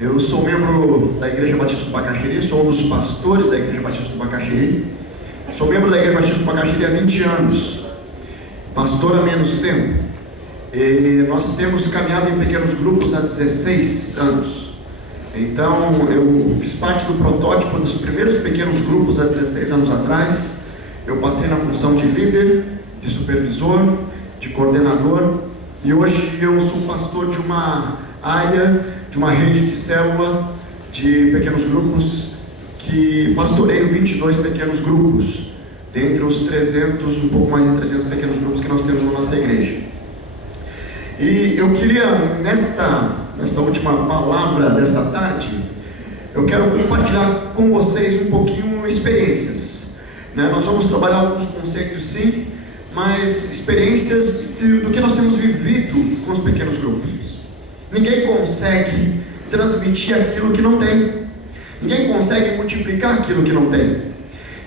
Eu sou membro da Igreja Batista do Bacaxiri, sou um dos pastores da Igreja Batista do Bacaxiri. Sou membro da Igreja Batista do Bacaxiri há 20 anos, pastor há menos tempo. E nós temos caminhado em pequenos grupos há 16 anos. Então eu fiz parte do protótipo dos primeiros pequenos grupos há 16 anos atrás. Eu passei na função de líder, de supervisor, de coordenador, e hoje eu sou pastor de uma área, de uma rede de célula de pequenos grupos, que pastoreio 22 pequenos grupos, dentre os 300, um pouco mais de 300 pequenos grupos que nós temos na nossa igreja. E eu queria, nessa última palavra dessa tarde, eu quero compartilhar com vocês um pouquinho experiências, né? Nós vamos trabalhar alguns conceitos sim, mas experiências do que nós temos vivido com os pequenos grupos. Ninguém consegue transmitir aquilo que não tem. Ninguém consegue multiplicar aquilo que não tem.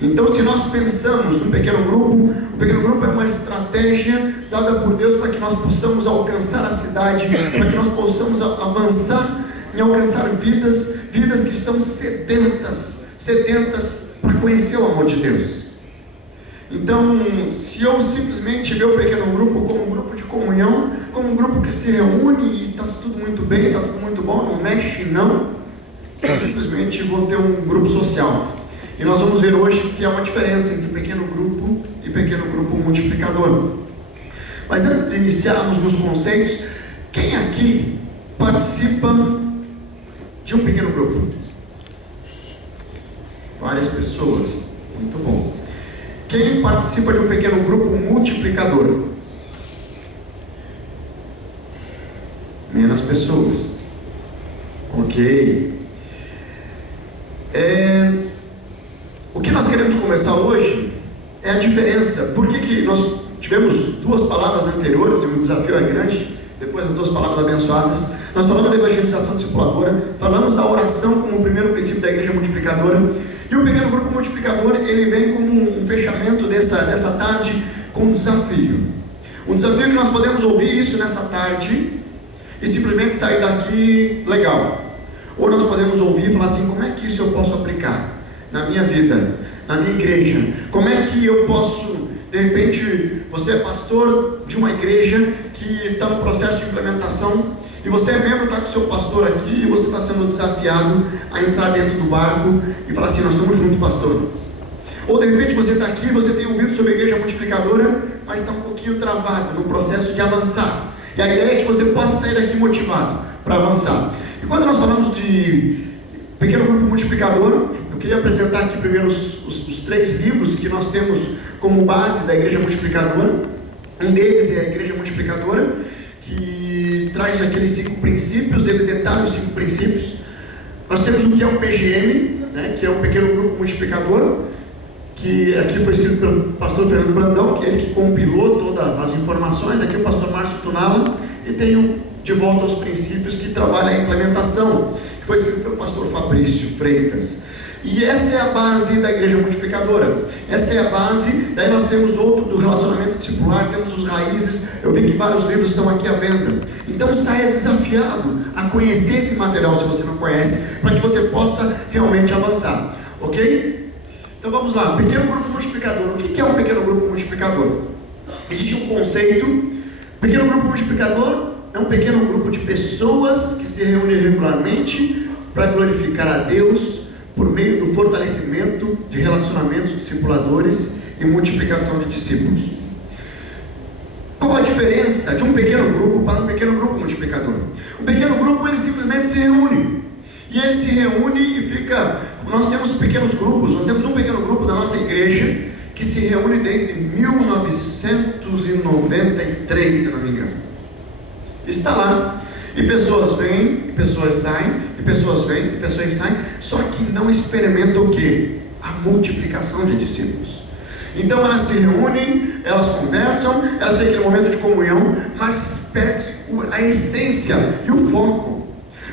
Então, se nós pensamos no pequeno grupo, o pequeno grupo é uma estratégia dada por Deus para que nós possamos alcançar a cidade, para que nós possamos avançar em alcançar vidas que estão sedentas para conhecer o amor de Deus. Então, se eu simplesmente ver o pequeno grupo como um grupo de comunhão, como um grupo que se reúne e está tudo muito bem, está tudo muito bom, não mexe não, eu simplesmente vou ter um grupo social. E nós vamos ver hoje que há uma diferença entre pequeno grupo e pequeno grupo multiplicador. Mas antes de iniciarmos nos conceitos, quem aqui participa de um pequeno grupo? Várias pessoas, muito bom. Quem participa de um pequeno grupo multiplicador? Menos pessoas. Ok. O que nós queremos conversar hoje é a diferença. Por que nós tivemos duas palavras anteriores, e o desafio é grande, depois das duas palavras abençoadas. Nós falamos da evangelização discipuladora, falamos da oração como o primeiro princípio da igreja multiplicadora, e o pequeno grupo multiplicador, ele vem como um fechamento dessa tarde com um desafio. Um desafio que nós podemos ouvir isso nessa tarde e simplesmente sair daqui legal. Ou nós podemos ouvir e falar assim: como é que isso eu posso aplicar na minha vida, na minha igreja? Como é que eu posso, de repente, você é pastor de uma igreja que está no processo de implementação, e você é membro, está com o seu pastor aqui, e você está sendo desafiado a entrar dentro do barco e falar assim: nós estamos juntos, pastor. Ou de repente você está aqui, você tem ouvido sobre a igreja multiplicadora, mas está um pouquinho travado no processo de avançar. E a ideia é que você possa sair daqui motivado para avançar. E quando nós falamos de pequeno grupo multiplicador, eu queria apresentar aqui primeiro os 3 livros que nós temos como base da igreja multiplicadora. Um deles é a igreja multiplicadora, que traz aqueles 5 princípios, ele detalha os 5 princípios. Nós temos o que é um PGM, né, que é um pequeno grupo multiplicador, que aqui foi escrito pelo pastor Fernando Brandão, que é ele que compilou todas as informações. Aqui o pastor Márcio Tunala, e tem o De Volta aos Princípios, que trabalha a implementação, que foi escrito pelo pastor Fabrício Freitas. E essa é a base da igreja multiplicadora. Essa é a base. Daí nós temos outro do relacionamento discipular, temos os raízes. Eu vi que vários livros estão aqui à venda. Então saia desafiado a conhecer esse material, se você não conhece, para que você possa realmente avançar. Ok? Então vamos lá. Pequeno grupo multiplicador. O que é um pequeno grupo multiplicador? Existe um conceito. Pequeno grupo multiplicador é um pequeno grupo de pessoas que se reúnem regularmente para glorificar a Deus por meio do fortalecimento de relacionamentos discipuladores e multiplicação de discípulos. Qual a diferença de um pequeno grupo para um pequeno grupo multiplicador? Um pequeno grupo, ele simplesmente se reúne. E ele se reúne e fica... Nós temos pequenos grupos. Nós temos um pequeno grupo da nossa igreja que se reúne desde 1993, se não me engano. Está lá. E pessoas vêm, e pessoas saem, e pessoas vêm, e pessoas saem, só que não experimentam o quê? A multiplicação de discípulos. Então elas se reúnem, elas conversam, elas têm aquele momento de comunhão, mas perde a essência e o foco.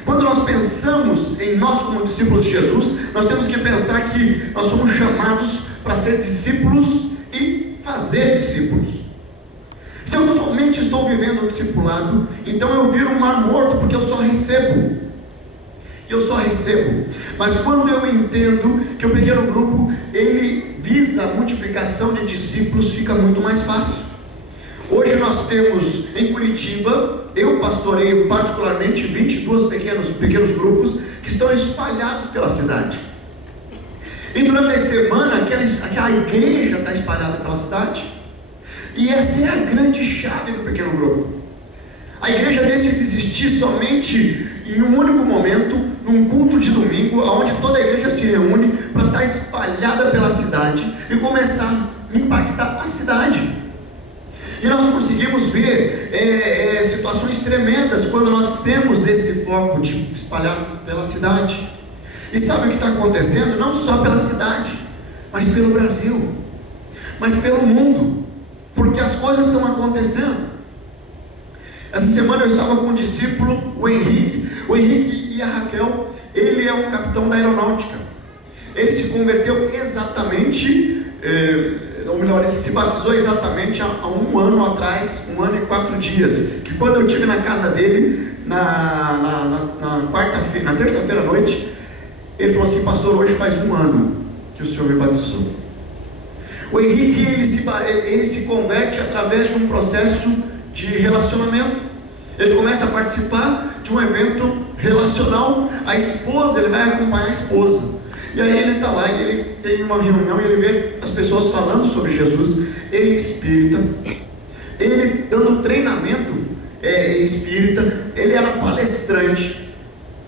Quando nós pensamos em nós como discípulos de Jesus, nós temos que pensar que nós somos chamados para ser discípulos e fazer discípulos. Se eu somente estou vivendo o discipulado, então eu viro um mar morto, porque eu só recebo. e eu só recebo. Mas quando eu entendo que o pequeno grupo, ele visa a multiplicação de discípulos, fica muito mais fácil. Hoje nós temos em Curitiba, eu pastoreio particularmente 22 pequenos grupos que estão espalhados pela cidade. E durante a semana aquela igreja está espalhada pela cidade. E essa é a grande chave do pequeno grupo. A igreja decide existir somente em um único momento, num culto de domingo, onde toda a igreja se reúne para estar espalhada pela cidade e começar a impactar a cidade. E nós conseguimos ver situações tremendas quando nós temos esse foco de espalhar pela cidade. E sabe o que está acontecendo? Não só pela cidade, mas pelo Brasil, mas pelo mundo, porque as coisas estão acontecendo. Essa semana eu estava com um discípulo, o Henrique e a Raquel. Ele é um capitão da aeronáutica. Ele se converteu exatamente, ou melhor, ele se batizou exatamente há um ano atrás, 1 ano e 4 dias. Que quando eu estive na casa dele, na terça-feira à noite, ele falou assim: pastor, hoje faz 1 ano que o senhor me batizou. O Henrique, ele se converte através de um processo de relacionamento. Ele começa a participar de um evento relacional. A esposa, ele vai acompanhar a esposa. E aí ele está lá e ele tem uma reunião e ele vê as pessoas falando sobre Jesus. Ele espírita, ele dando treinamento espírita, ele era palestrante.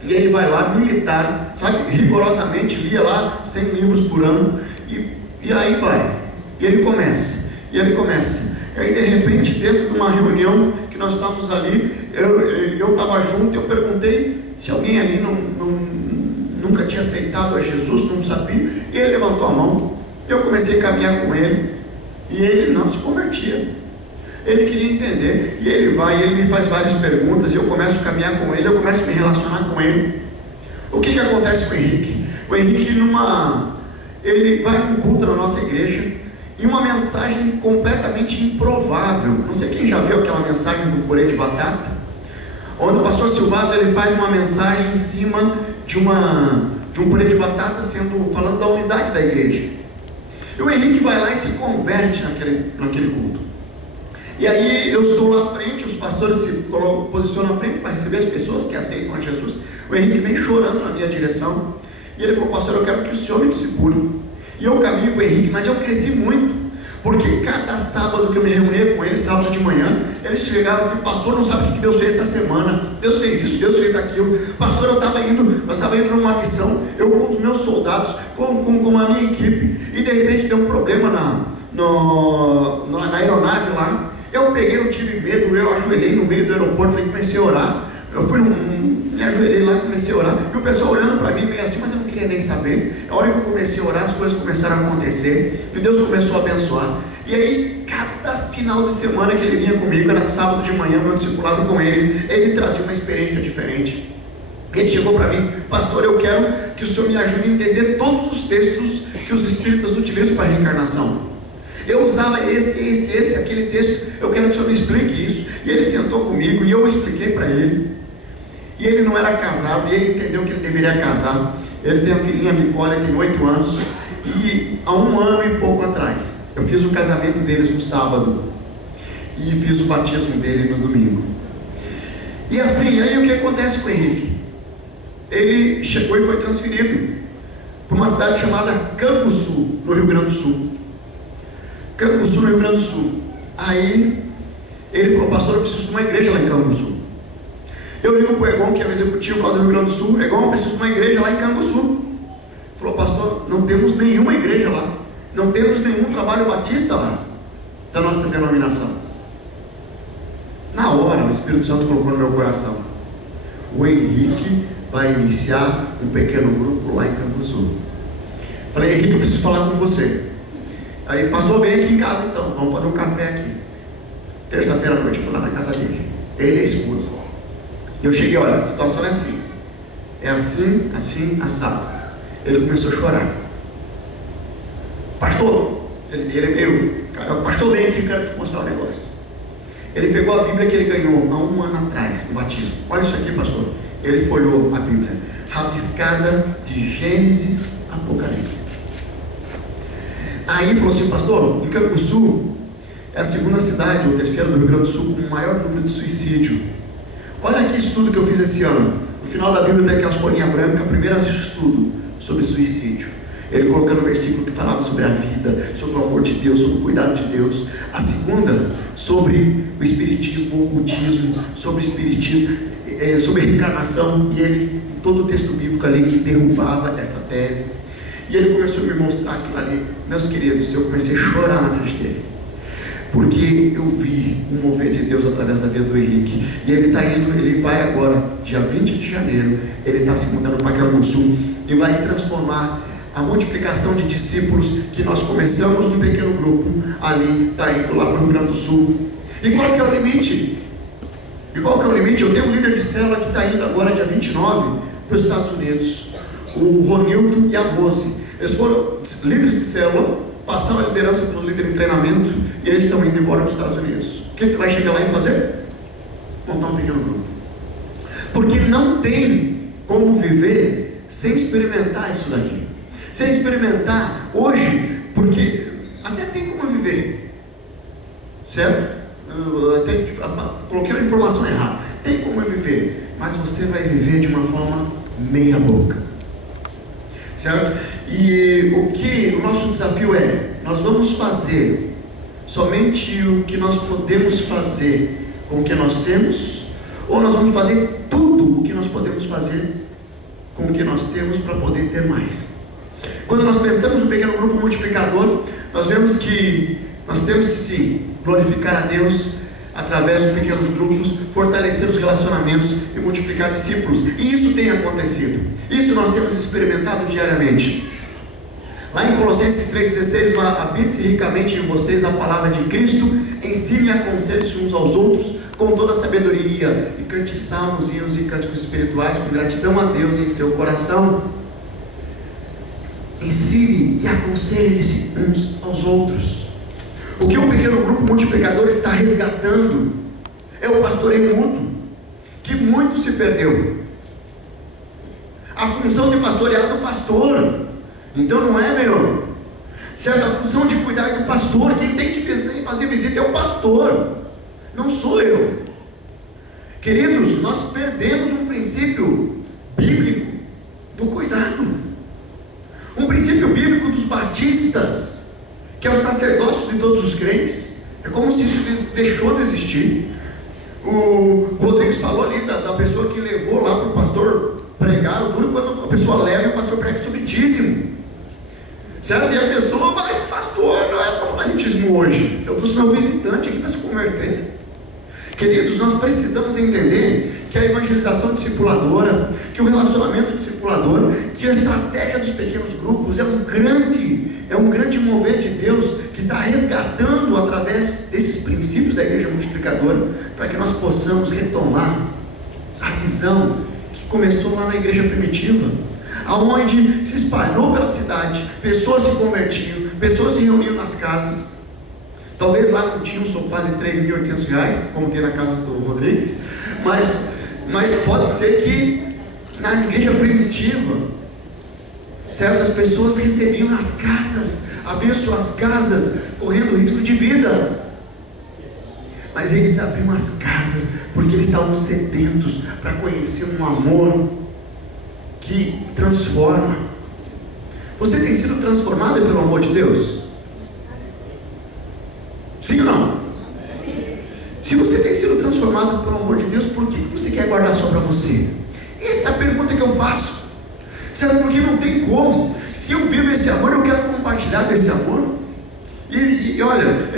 E ele vai lá, militar, sabe, rigorosamente, lia lá 100 livros por ano. E aí vai. E ele começa. E aí de repente, dentro de uma reunião que nós estávamos ali, eu estava junto, eu perguntei se alguém ali nunca tinha aceitado a Jesus, não sabia, e ele levantou a mão. Eu comecei a caminhar com ele, e ele não se convertia. Ele queria entender, e ele me faz várias perguntas, e eu começo a caminhar com ele, eu começo a me relacionar com ele. O que acontece com o Henrique? O Henrique, ele vai num culto na nossa igreja, e uma mensagem completamente improvável. Não sei quem já viu aquela mensagem do purê de batata, onde o pastor Silvado, ele faz uma mensagem em cima de um purê de batata, falando da unidade da igreja. E o Henrique vai lá e se converte naquele culto. E aí eu estou lá à frente, os pastores se posicionam à frente para receber as pessoas que aceitam a Jesus. O Henrique vem chorando na minha direção, e ele falou: pastor, eu quero que o senhor me discipule. E eu caminho com o Henrique, mas eu cresci muito, porque cada sábado que eu me reunia com ele, sábado de manhã, ele chegava e falava: pastor, não sabe o que Deus fez essa semana, Deus fez isso, Deus fez aquilo. Pastor, nós estávamos indo numa missão, eu com os meus soldados, com a minha equipe, e de repente deu um problema na aeronave lá. Eu peguei, não tive medo, eu ajoelhei no meio do aeroporto e comecei a orar. Eu me ajoelhei lá e comecei a orar, e o pessoal olhando para mim meio assim, mas eu não queria nem saber. A hora que eu comecei a orar, as coisas começaram a acontecer, e Deus começou a abençoar. E aí, cada final de semana que ele vinha comigo, era sábado de manhã, meu discipulado com ele trazia uma experiência diferente. Ele chegou para mim: pastor, eu quero que o senhor me ajude a entender todos os textos que os espíritas utilizam para a reencarnação. Eu usava aquele texto, eu quero que o senhor me explique isso. E ele sentou comigo e eu expliquei para ele. E ele não era casado, e ele entendeu que ele deveria casar. Ele tem a filhinha Nicole, tem 8 anos. E há 1 ano e pouco atrás, eu fiz o casamento deles no sábado, e fiz o batismo dele no domingo. E assim, aí o que acontece com o Henrique? Ele chegou e foi transferido para uma cidade chamada Canguçu, no Rio Grande do Sul. Canguçu, no Rio Grande do Sul. Aí ele falou: pastor, eu preciso de uma igreja lá em Canguçu. Eu ligo para o Egon, que é o executivo lá do Rio Grande do Sul: Egon, eu preciso de uma igreja lá em Canguçu. Falou: pastor, não temos nenhuma igreja lá, não temos nenhum trabalho batista lá, da nossa denominação. Na hora, o Espírito Santo colocou no meu coração: o Henrique vai iniciar um pequeno grupo lá em Canguçu. Falei: Henrique, eu preciso falar com você. Aí: pastor, vem aqui em casa então, vamos fazer um café aqui. Terça-feira à noite eu fui lá na casa dele, ele e a esposa. Eu cheguei: olha, a situação é assim, assado. Ele começou a chorar. Pastor, ele veio, cara, pastor, vem aqui, quero te mostrar um negócio. Ele pegou a Bíblia que ele ganhou há 1 ano atrás, no batismo. Olha isso aqui, pastor. Ele folheou a Bíblia. rabiscada de Gênesis a Apocalipse. Aí falou assim: pastor, em Canguçu é a segunda cidade, ou terceira do Rio Grande do Sul, com o maior número de suicídio. Olha aqui estudo que eu fiz esse ano. No final da Bíblia tem aquelas folhinhas brancas, primeiro estudo sobre suicídio. Ele colocando um versículo que falava sobre a vida, sobre o amor de Deus, sobre o cuidado de Deus. A segunda, sobre o espiritismo, o ocultismo, sobre o espiritismo, sobre a reencarnação. E ele, em todo o texto bíblico ali, que derrubava essa tese. E ele começou a me mostrar aquilo ali. Meus queridos, eu comecei a chorar na frente dele, porque eu vi o mover de Deus através da vida do Henrique. E ele está indo, ele vai agora, dia 20 de janeiro, ele está se mudando para Canguçu e vai transformar a multiplicação de discípulos que nós começamos num pequeno grupo ali, está indo lá para o Rio Grande do Sul. E qual que é o limite? Eu tenho um líder de célula que está indo agora, dia 29, para os Estados Unidos, o Ronildo e a Rose. Eles foram líderes de célula, passaram a liderança para o líder em treinamento, e eles estão indo embora para os Estados Unidos. O que ele vai chegar lá e fazer? Montar um pequeno grupo. Porque não tem como viver sem experimentar isso daqui. Sem experimentar hoje, porque até tem como viver, certo? Eu até coloquei a informação errada. Tem como viver, mas você vai viver de uma forma meia boca, certo? E o nosso desafio é: nós vamos fazer somente o que nós podemos fazer com o que nós temos, ou nós vamos fazer tudo o que nós podemos fazer com o que nós temos para poder ter mais? Quando nós pensamos no pequeno grupo multiplicador, nós vemos que nós temos que sim glorificar a Deus através de pequenos grupos, fortalecer os relacionamentos e multiplicar discípulos. E isso tem acontecido. Isso nós temos experimentado diariamente. Lá em Colossenses 3,16, lá: habite-se ricamente em vocês a palavra de Cristo, ensine e aconselhe-se uns aos outros com toda a sabedoria, e cante salmos, hinos e cânticos espirituais com gratidão a Deus em seu coração. Ensine e aconselhe-se uns aos outros. O que o pequeno grupo multiplicador está resgatando é o pastoreio mútuo, que muito se perdeu. A função de pastorear é do pastor. Então não é, meu, certo? A função de cuidar é do pastor. Quem tem que fazer visita é o pastor, não sou eu. Queridos, nós perdemos um princípio bíblico do cuidado. Um princípio bíblico dos batistas, que é o sacerdócio de todos os crentes. É como se isso deixou de existir. O Rodrigues falou ali da pessoa que levou lá para o pastor pregar o duro. Quando a pessoa leva, o pastor prega sobre dízimo, certo? E a pessoa: mas pastor, não é para falar de dízimo hoje, eu trouxe meu visitante aqui para se converter. Queridos, nós precisamos entender que a evangelização discipuladora, que o relacionamento discipulador, que a estratégia dos pequenos grupos é um grande mover de Deus, que está resgatando através desses princípios da igreja multiplicadora, para que nós possamos retomar a visão que começou lá na igreja primitiva, aonde se espalhou pela cidade, pessoas se convertiam, pessoas se reuniam nas casas. Talvez lá não tinha um sofá de R$3.800, como tem na casa do Rodrigues, mas pode ser que na igreja primitiva, certas pessoas recebiam nas casas, abriam suas casas, correndo risco de vida. Mas eles abriam as casas porque eles estavam sedentos para conhecer um amor que transforma. Você tem sido transformado pelo amor de Deus? Sim ou não? Se você tem sido transformado pelo amor de Deus, por que você quer guardar só para você? Essa é a pergunta que eu faço. Sabe, porque não tem como. Se eu vivo esse amor, eu quero compartilhar desse amor. E olha,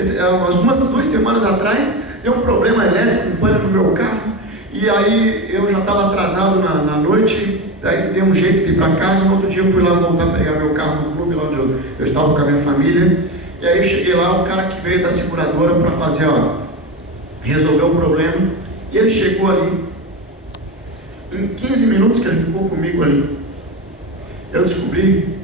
umas 2 semanas atrás deu um problema elétrico, um pane no meu carro. E aí eu já estava atrasado na noite. Aí dei um jeito de ir para casa. No outro dia eu fui lá voltar a pegar meu carro no clube, lá onde eu estava com a minha família. E aí eu cheguei lá, o cara que veio da seguradora para fazer, resolver o problema. E ele chegou ali. Em 15 minutos que ele ficou comigo ali, eu descobri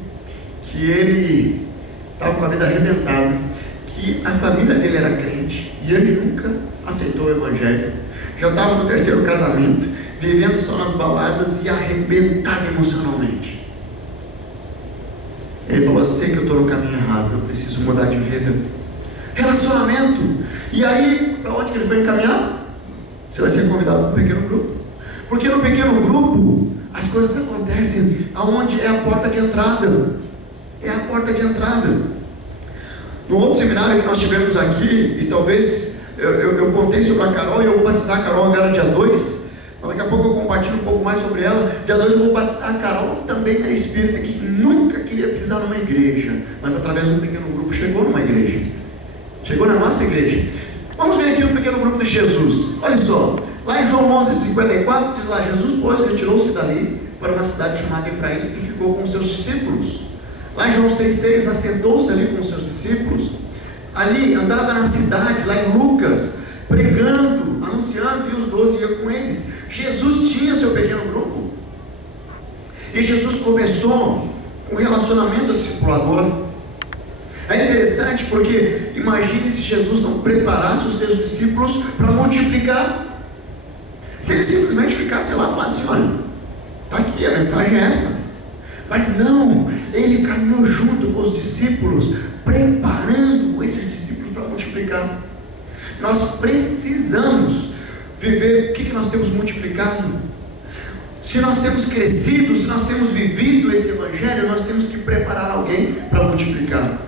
que ele estava com a vida arrebentada, que a família dele era crente e ele nunca aceitou o evangelho. Já estava no 3º casamento, vivendo só nas baladas e arrebentado emocionalmente. Ele falou: sei que eu estou no caminho errado, eu preciso mudar de vida. Relacionamento. E aí, para onde que ele foi encaminhado? Você vai ser convidado para um pequeno grupo. Porque no pequeno grupo, as coisas acontecem aonde é a porta de entrada. É a porta de entrada. No outro seminário que nós tivemos aqui, e talvez eu contei sobre a Carol, e eu vou batizar a Carol agora dia 2, mas daqui a pouco eu compartilho um pouco mais sobre ela. Dia 2 eu vou batizar a Carol, que também era espírita, que nunca queria pisar numa igreja, mas através de um pequeno grupo chegou numa igreja, chegou na nossa igreja. Vamos ver aqui o pequeno grupo de Jesus. Olha só, lá em João 11:54 diz lá: Jesus, pois, retirou-se dali para uma cidade chamada Efraim e ficou com seus discípulos. Lá em João 6:6, assentou-se ali com seus discípulos. Ali andava na cidade, lá em Lucas, pregando, anunciando, e os 12 iam com eles. Jesus tinha seu pequeno grupo. E Jesus começou um relacionamento discipulador. É interessante porque imagine se Jesus não preparasse os seus discípulos para multiplicar. Se ele simplesmente ficasse lá e falasse: olha, está aqui, a mensagem é essa. Mas não, ele caminhou junto com os discípulos, preparando esses discípulos para multiplicar. Nós precisamos viver o que nós temos multiplicado. Se nós temos crescido, se nós temos vivido esse evangelho, nós temos que preparar alguém para multiplicar.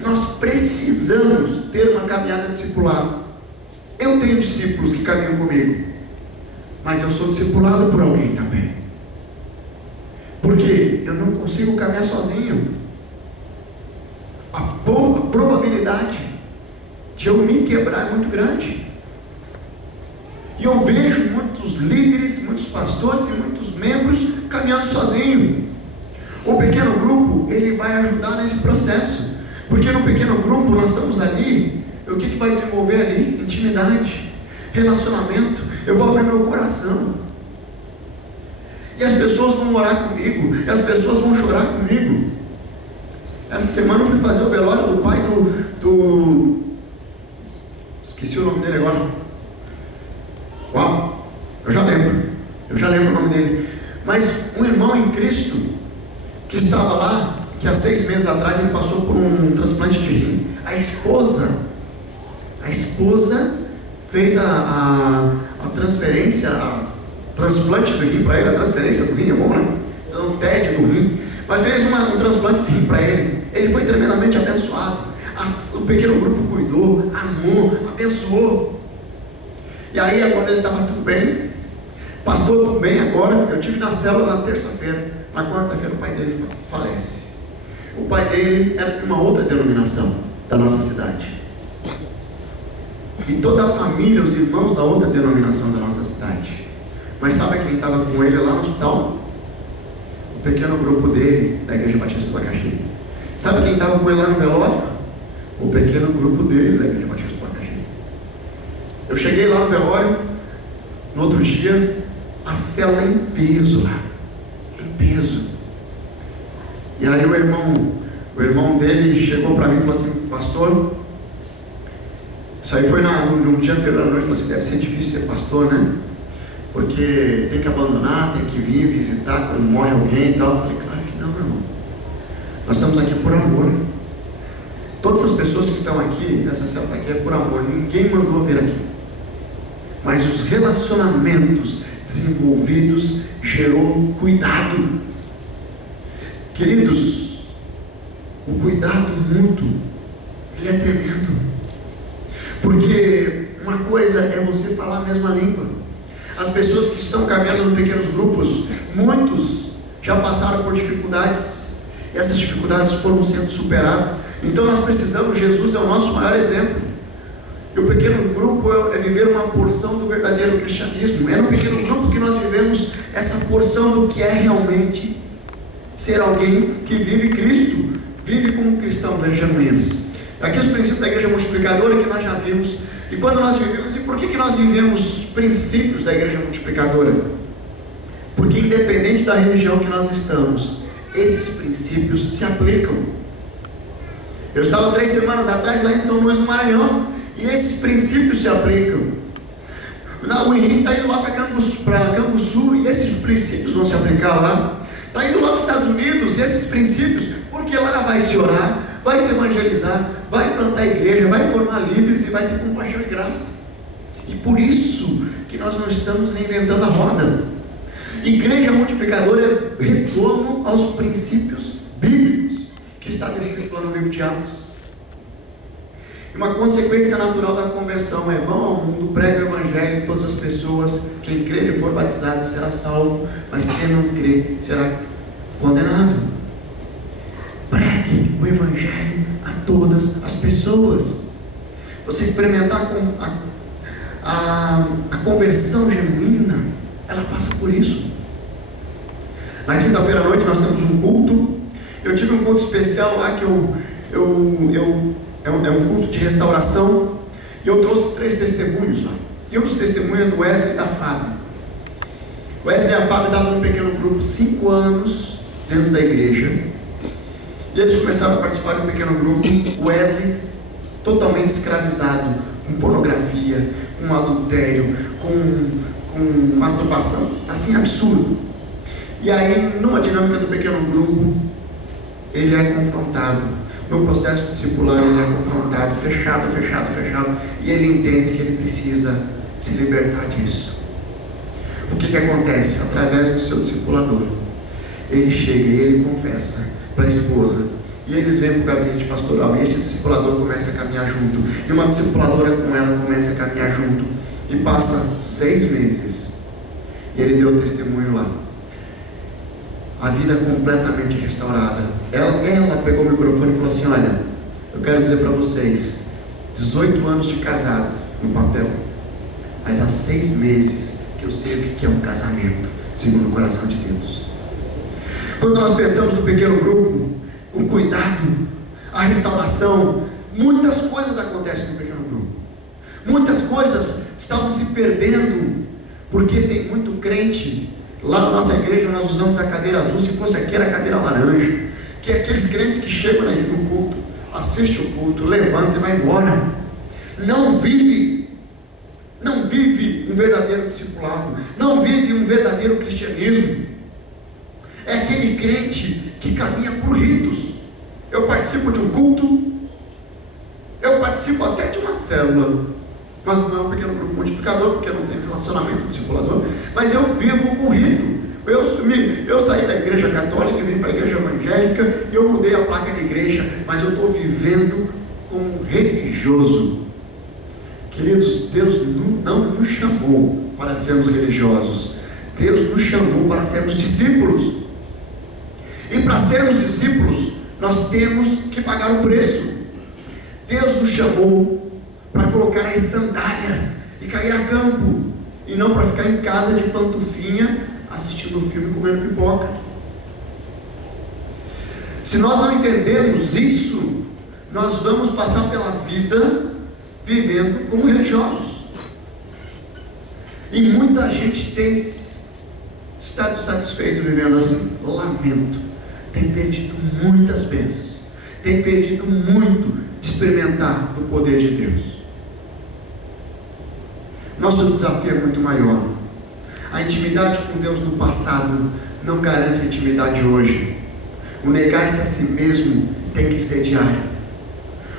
Nós precisamos ter uma caminhada discipular. Eu tenho discípulos que caminham comigo, mas eu sou discipulado por alguém também. Porque eu não consigo caminhar sozinho. A probabilidade de eu me quebrar é muito grande. E eu vejo muitos líderes, muitos pastores e muitos membros caminhando sozinho. O pequeno grupo, ele vai ajudar nesse processo. Porque no pequeno grupo nós estamos ali, o que vai desenvolver ali? Intimidade, relacionamento. Eu vou abrir meu coração. E as pessoas vão orar comigo, e as pessoas vão chorar comigo. Essa semana eu fui fazer o velório do pai do esqueci o nome dele agora. Uau, eu já lembro o nome dele. Mas um irmão em Cristo, que estava lá, que há 6 meses atrás ele passou por um transplante de rim. A esposa fez a transferência, transplante do rim para ele. A transferência do rim é bom, né? Então, TED do rim. Mas fez um transplante de rim para ele. Ele foi tremendamente abençoado. O pequeno grupo cuidou, amou, abençoou. E aí agora ele estava tudo bem. Pastor, tudo bem agora. Eu estive na célula na terça-feira. Na quarta-feira o pai dele falece. O pai dele era de uma outra denominação da nossa cidade. E toda a família, os irmãos da outra denominação da nossa cidade. Mas sabe quem estava com ele lá no hospital? O pequeno grupo dele, da Igreja Batista do Abacaxi. Sabe quem estava com ele lá no velório? O pequeno grupo dele, da Igreja Batista do Abacaxi. Eu cheguei lá no velório, no outro dia, a célula em peso lá. Em peso. E aí o irmão dele chegou para mim e falou assim: pastor, isso aí foi no dia anterior à noite. Falou assim: deve ser difícil ser pastor, né? Porque tem que abandonar, tem que vir visitar quando morre alguém e tal. Eu falei: claro que não, meu irmão. Nós estamos aqui por amor. Todas as pessoas que estão aqui, essa célula aqui é por amor. Ninguém mandou vir aqui. Mas os relacionamentos desenvolvidos gerou cuidado. Queridos, o cuidado mútuo, ele é tremendo. Porque uma coisa é você falar a mesma língua. As pessoas que estão caminhando em pequenos grupos, muitos já passaram por dificuldades. E essas dificuldades foram sendo superadas. Então nós precisamos, Jesus é o nosso maior exemplo. E o pequeno grupo é viver uma porção do verdadeiro cristianismo. É no pequeno grupo que nós vivemos essa porção do que é realmente ser alguém que vive Cristo, vive como um cristão genuíno. Aqui os princípios da igreja multiplicadora que nós já vimos. E quando nós vivemos, e por que nós vivemos princípios da igreja multiplicadora? Porque independente da região que nós estamos, esses princípios se aplicam. Eu estava 3 semanas atrás lá em São Luís do Maranhão, e esses princípios se aplicam. O Henrique está indo lá para Canguçu e esses princípios vão se aplicar lá. Está indo lá para os Estados Unidos e esses princípios, porque lá vai se orar, vai se evangelizar, vai plantar igreja, vai formar líderes e vai ter compaixão e graça. E por isso que nós não estamos reinventando a roda. Igreja multiplicadora é retorno aos princípios bíblicos que está descrito lá no livro de Atos. Uma consequência natural da conversão é: vão ao mundo, pregue o evangelho em todas as pessoas, quem crer e for batizado será salvo, mas quem não crer será condenado. Pregue o evangelho a todas as pessoas. Você experimentar a conversão genuína, ela passa por isso. Na quinta-feira à noite nós temos um culto. Eu tive um culto especial lá que é um culto de restauração, e eu trouxe 3 testemunhos lá. E um dos testemunhos é do Wesley e da Fábio. O Wesley e a Fábio estavam num pequeno grupo 5 anos dentro da igreja, e eles começaram a participar de um pequeno grupo. O Wesley totalmente escravizado com pornografia, com adultério, com masturbação, assim, absurdo. E aí, numa dinâmica do pequeno grupo, ele é confrontado. No processo discipular ele é confrontado, fechado, e ele entende que ele precisa se libertar disso. O que acontece? Através do seu discipulador, ele chega e ele confessa para a esposa, e eles vêm para o gabinete pastoral, e esse discipulador começa a caminhar junto, e uma discipuladora com ela começa a caminhar junto, e passa 6 meses, e ele deu testemunho lá. A vida completamente restaurada. Ela pegou o microfone e falou assim: olha, eu quero dizer para vocês, 18 anos de casado no papel, mas há 6 meses que eu sei o que é um casamento segundo o coração de Deus. Quando nós pensamos no pequeno grupo, o cuidado, a restauração, muitas coisas acontecem no pequeno grupo. Muitas coisas estavam se perdendo, porque tem muito crente. Lá na nossa igreja nós usamos a cadeira azul, se fosse aqui era a cadeira laranja, que é aqueles crentes que chegam no culto, assiste o culto, levanta e vai embora. Não vive um verdadeiro discipulado, não vive um verdadeiro cristianismo. É aquele crente que caminha por ritos. Eu participo de um culto, eu participo até de uma célula, mas não é um pequeno grupo multiplicador, porque não tem relacionamento discipulador, mas eu vivo com rito. Eu saí da igreja católica e vim para a igreja evangélica, e eu mudei a placa de igreja, mas eu estou vivendo como religioso. Queridos, Deus não nos chamou para sermos religiosos, Deus nos chamou para sermos discípulos, e para sermos discípulos, nós temos que pagar o preço. Deus nos chamou para colocar as sandálias e cair a campo, e não para ficar em casa de pantufinha, assistindo filme e comendo pipoca. Se nós não entendermos isso, nós vamos passar pela vida vivendo como religiosos, e muita gente tem estado satisfeito vivendo assim. Lamento, tem perdido muitas bênçãos, tem perdido muito de experimentar do poder de Deus. Nosso desafio é muito maior. A intimidade com Deus no passado não garante a intimidade hoje. O negar-se a si mesmo tem que ser diário.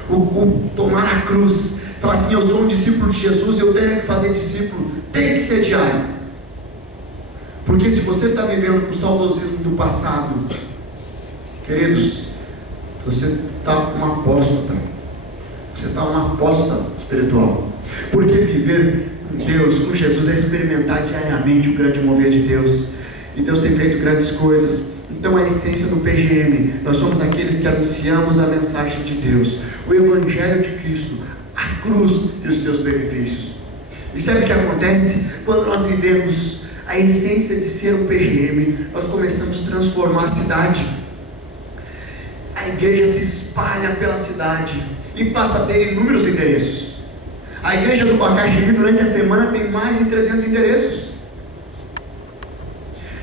O tomar a cruz, falar assim: eu sou um discípulo de Jesus, eu tenho que fazer discípulo, tem que ser diário. Porque se você está vivendo com o saudosismo do passado, queridos, você está uma apóstata. Você está uma apóstata espiritual. Porque viver com Deus, com Jesus, é experimentar diariamente o grande mover de Deus. E Deus tem feito grandes coisas. Então a essência do PGM, nós somos aqueles que anunciamos a mensagem de Deus, o Evangelho de Cristo, a cruz e os seus benefícios. E sabe o que acontece? Quando nós vivemos a essência de ser um PGM, nós começamos a transformar a cidade. A igreja se espalha pela cidade e passa a ter inúmeros endereços. A igreja do Bacaxiri durante a semana tem mais de 300 endereços.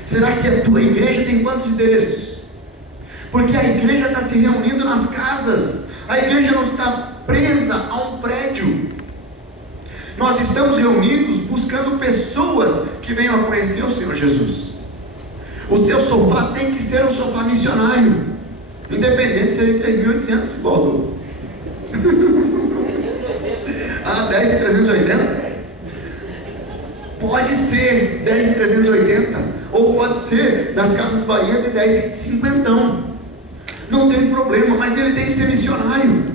Será que a tua igreja tem quantos endereços? Porque a igreja está se reunindo nas casas. A igreja não está presa a um prédio. Nós estamos reunidos buscando pessoas que venham a conhecer o Senhor Jesus. O seu sofá tem que ser um sofá missionário, independente se ele é 3.800 igual do 10.380. Pode ser 10.380, ou pode ser das Casas Bahia de 10.50. Não tem problema, mas ele tem que ser missionário.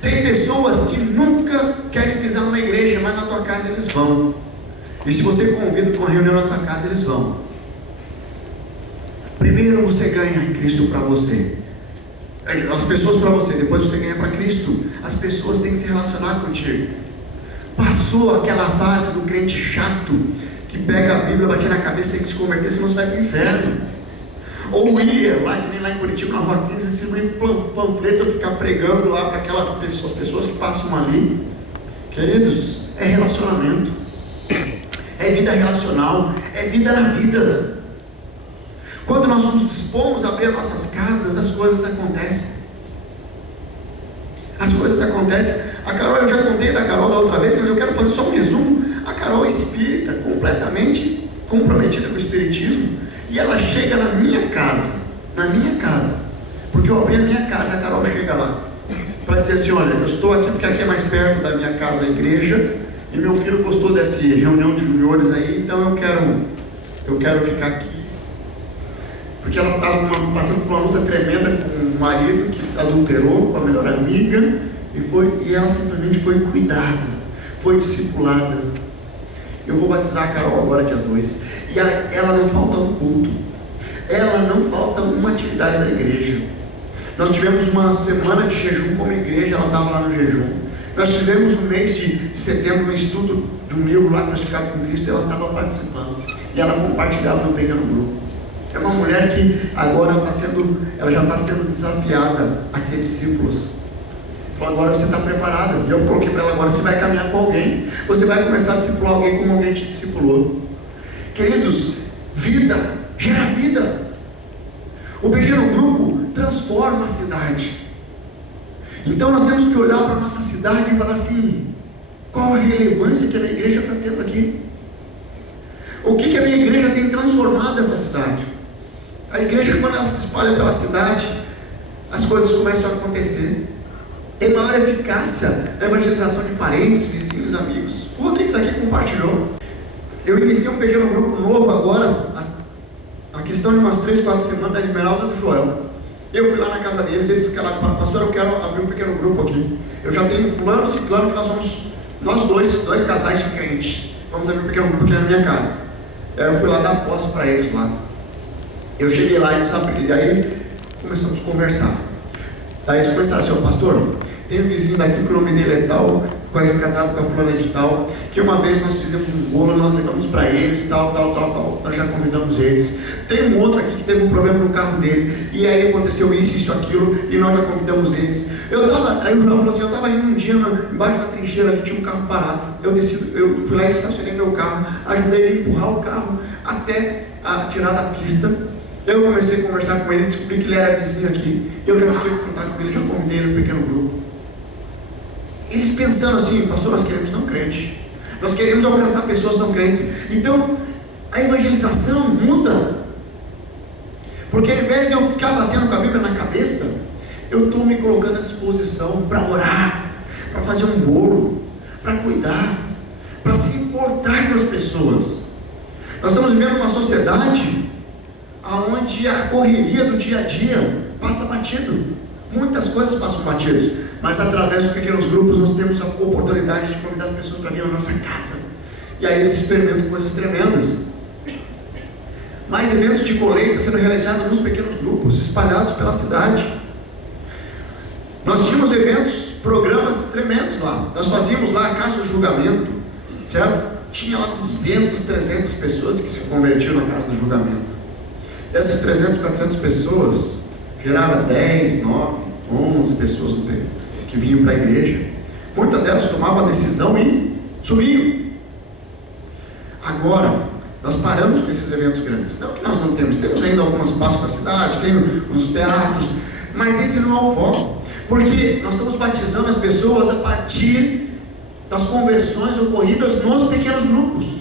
Tem pessoas que nunca querem pisar numa igreja, mas na tua casa eles vão. E se você convida para uma reunião na sua casa, eles vão. Primeiro você ganha Cristo para você, as pessoas para você, depois você ganha para Cristo. As pessoas têm que se relacionar contigo. Passou aquela fase do crente chato, que pega a Bíblia, bate na cabeça, tem que se converter, senão você vai para o inferno. Ou ia, lá que nem lá em Curitiba, na Rua 15, distribuir panfleto, eu ficar pregando lá para as pessoas que passam ali. Queridos, é relacionamento, é vida relacional, é vida na vida. Quando nós nos dispomos a abrir nossas casas, as coisas acontecem. As coisas acontecem. A Carol, eu já contei da Carol da outra vez, mas eu quero fazer só um resumo. A Carol é espírita, completamente comprometida com o espiritismo, e ela chega na minha casa, porque eu abri a minha casa, a Carol chega lá, para dizer assim: olha, eu estou aqui porque aqui é mais perto da minha casa a igreja, e meu filho gostou dessa reunião de juniores aí, então eu quero ficar aqui. Porque ela estava passando por uma luta tremenda com o marido que adulterou com a melhor amiga, e ela simplesmente foi cuidada, foi discipulada. Eu vou batizar a Carol agora dia 2, e ela não falta um culto, ela não falta uma atividade da igreja. Nós tivemos uma semana de jejum como igreja, ela estava lá no jejum. Nós fizemos no mês de setembro um estudo de um livro lá, Crucificado com Cristo, e ela estava participando, e ela compartilhava no pequeno grupo. É uma mulher que agora ela já está sendo desafiada a ter discípulos. Falou: agora você está preparada. E eu coloquei para ela: agora você vai caminhar com alguém, você vai começar a discipular alguém como alguém te discipulou. Queridos, vida gera vida. O pequeno grupo transforma a cidade. Então nós temos que olhar para a nossa cidade e falar assim: qual a relevância que a minha igreja está tendo aqui? O que a minha igreja tem transformado essa cidade? A igreja, quando ela se espalha pela cidade, as coisas começam a acontecer. Tem maior eficácia na evangelização de parentes, vizinhos, amigos. O Rodrigues aqui compartilhou. Eu iniciei um pequeno grupo novo agora, a questão de umas 3, 4 semanas, da Esmeralda e do Joel. Eu fui lá na casa deles, eles disseram: pastor, eu quero abrir um pequeno grupo aqui. Eu já tenho fulano, ciclano, que nós dois casais de crentes, vamos abrir um pequeno grupo aqui na minha casa. Eu fui lá dar posse para eles lá. Eu cheguei lá e eles abriram, e aí começamos a conversar. Aí eles começaram assim: pastor, tem um vizinho daqui que o nome dele é tal, casado com a fulana de tal, que uma vez nós fizemos um bolo, nós levamos para eles, tal, nós já convidamos eles. Tem um outro aqui que teve um problema no carro dele, e aí aconteceu isso, aquilo, e nós já convidamos eles. Aí o João falou assim: eu estava indo um dia embaixo da trincheira ali, tinha um carro parado, eu fui lá e estacionei meu carro, ajudei ele a empurrar o carro até tirar da pista. Eu comecei a conversar com ele, descobri que ele era vizinho aqui, eu já fiquei em contato com ele, já convidei ele no pequeno grupo. Eles pensando assim: pastor, nós queremos não crentes, nós queremos alcançar pessoas não crentes. Então a evangelização muda, porque ao invés de eu ficar batendo com a Bíblia na cabeça, eu estou me colocando à disposição para orar, para fazer um bolo, para cuidar, para se importar com as pessoas. Nós estamos vivendo uma sociedade onde a correria do dia a dia passa batido. Muitas coisas passam batidas, mas através dos pequenos grupos nós temos a oportunidade de convidar as pessoas para vir à nossa casa, e aí eles experimentam coisas tremendas. Mais eventos de colheita sendo realizados nos pequenos grupos, espalhados pela cidade. Nós tínhamos eventos, programas tremendos lá. Nós fazíamos lá a casa do julgamento, certo? Tinha lá 200, 300 pessoas que se convertiam na casa do julgamento. Dessas 300, 400 pessoas, gerava 10, 9, 11 pessoas no período que vinham para a igreja. Muitas delas tomavam a decisão e sumiam. Agora, nós paramos com esses eventos grandes. Não que nós não temos ainda alguns espaços para a cidade, tem os teatros, mas esse não é o foco, porque nós estamos batizando as pessoas a partir das conversões ocorridas nos pequenos grupos.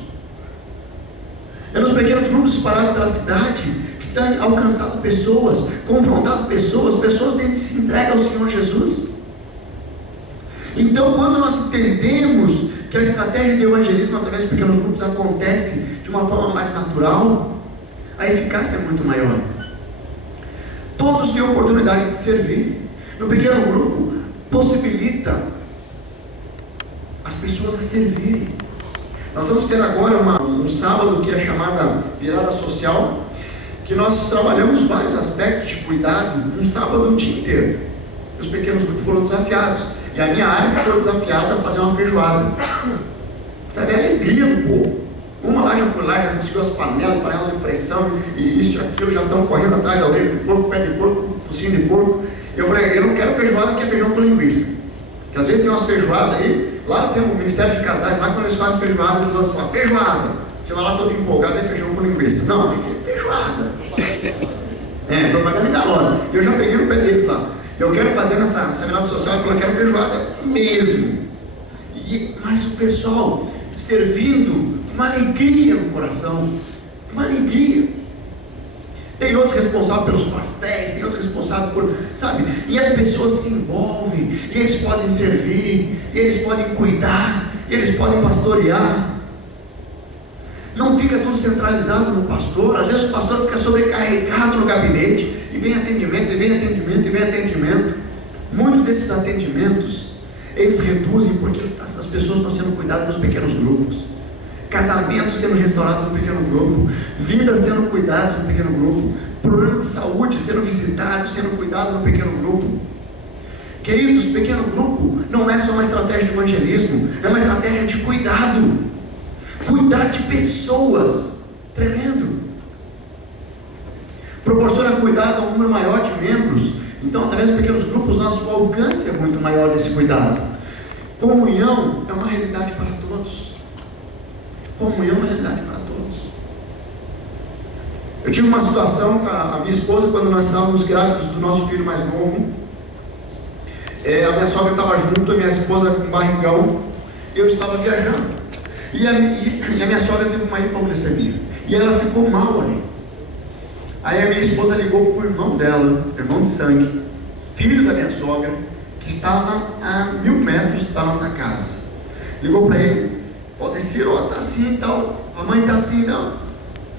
É nos pequenos grupos espalhados pela cidade que tem alcançado pessoas, confrontado pessoas têm se entregue ao Senhor Jesus. Então, quando nós entendemos que a estratégia de evangelismo através de pequenos grupos acontece de uma forma mais natural, a eficácia é muito maior. Todos têm a oportunidade de servir. No pequeno grupo, possibilita as pessoas a servirem. Nós vamos ter agora um sábado que é chamada virada social, que nós trabalhamos vários aspectos de cuidado, um sábado o dia inteiro. Os pequenos grupos foram desafiados, e a minha área ficou desafiada a fazer uma feijoada. Sabe, a alegria do povo. Uma lá já foi lá, já conseguiu as panelas de pressão, e isso e aquilo, já estão correndo atrás da orelha do porco, pé de porco, focinho de porco. Eu falei, eu não quero feijoada, que é feijão com linguiça. Porque às vezes tem umas feijoadas aí, lá tem o Ministério de Casais, lá quando eles fazem feijoada, eles lançam lá, feijoada. Você vai lá todo empolgado, é feijão com linguiça. Não, tem que ser feijoada. Propaganda enganosa. Eu já peguei no pé deles lá. Eu quero fazer nessa virada social, eu falei, eu quero feijoada mesmo. Mas o pessoal servindo, uma alegria no coração, uma alegria. Tem outros responsáveis pelos pastéis, tem outros responsáveis por, sabe? E as pessoas se envolvem, e eles podem servir, e eles podem cuidar, e eles podem pastorear. Não fica tudo centralizado no pastor. Às vezes o pastor fica sobrecarregado no gabinete, e vem atendimento, e vem atendimento, e vem atendimento. Muitos desses atendimentos, eles reduzem porque as pessoas estão sendo cuidadas nos pequenos grupos. Casamentos sendo restaurados no pequeno grupo, vidas sendo cuidadas no pequeno grupo, problemas de saúde sendo visitados, sendo cuidados no pequeno grupo. Queridos, pequeno grupo não é só uma estratégia de evangelismo, é uma estratégia de cuidado, cuidar de pessoas, tremendo. Proporciona cuidado a um número maior de membros. Então, através de pequenos grupos, nosso alcance é muito maior desse cuidado. Comunhão é uma realidade para todos. Comunhão é uma realidade para todos. Eu tive uma situação com a minha esposa quando nós estávamos grávidos do nosso filho mais novo. A minha sogra estava junto, a minha esposa com barrigão, eu estava viajando. E a minha sogra teve uma hipoglicemia. E ela ficou mal ali. Aí a minha esposa ligou para o irmão dela, irmão de sangue, filho da minha sogra, que estava a 1000 metros da nossa casa. Ligou para ele, pode ser, ó, tá assim e tal, a mãe tá assim, não.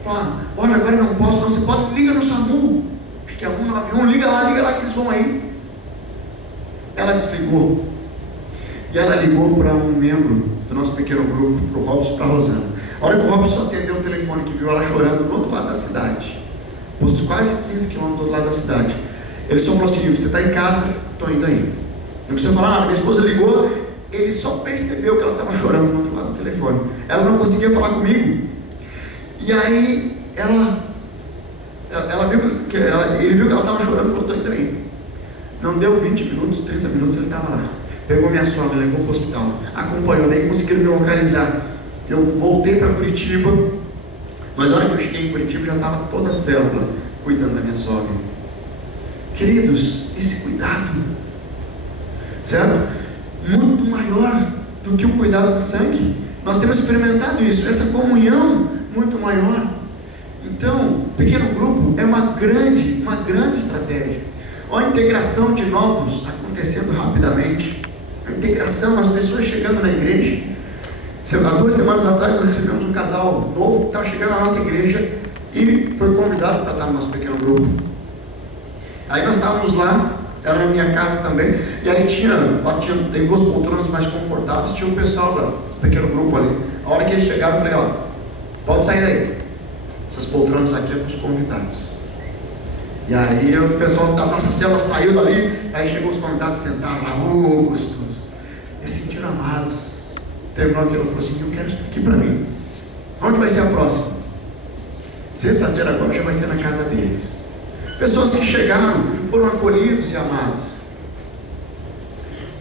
Falou, olha, agora não posso, não, você pode, liga no SAMU, acho que é 191, liga lá que eles vão aí. Ela desligou, e ela ligou para um membro do nosso pequeno grupo, para o Robson e para a Rosana. A hora que o Robson atendeu o telefone, que viu ela chorando no outro lado da cidade, quase 15 quilômetros do outro lado da cidade, ele só falou assim, você está em casa, estou indo aí. Não precisa falar, minha esposa ligou, ele só percebeu que ela estava chorando no outro lado do telefone. Ela não conseguia falar comigo. E aí ele viu que ela estava chorando e falou, estou indo aí. Não deu 20 minutos, 30 minutos, ele estava lá. Pegou minha sogra, levou para o hospital, acompanhou, daí conseguiram me localizar. Eu voltei para Curitiba, mas na hora que eu cheguei em Curitiba já estava toda a célula cuidando da minha sogra. Queridos, esse cuidado, certo? Muito maior do que o cuidado de sangue. Nós temos experimentado isso, essa comunhão muito maior. Então, pequeno grupo é uma grande estratégia. Olha a integração de novos acontecendo rapidamente. A integração, as pessoas chegando na igreja. Há 2 semanas atrás nós recebemos um casal novo que estava chegando na nossa igreja e foi convidado para estar no nosso pequeno grupo. Aí nós estávamos lá, era na minha casa também, e aí tem 2 poltronas mais confortáveis, tinha o pessoal do pequeno grupo ali. A hora que eles chegaram, eu falei, ó, pode sair daí, essas poltronas aqui é para os convidados. E aí o pessoal da nossa célula saiu dali, aí chegou os convidados, sentaram lá, gostoso, e sentiram amados. Terminou aquilo, falou assim, eu quero isso aqui para mim. Onde vai ser a próxima? Sexta-feira agora já vai ser na casa deles. Pessoas que chegaram, foram acolhidos e amados.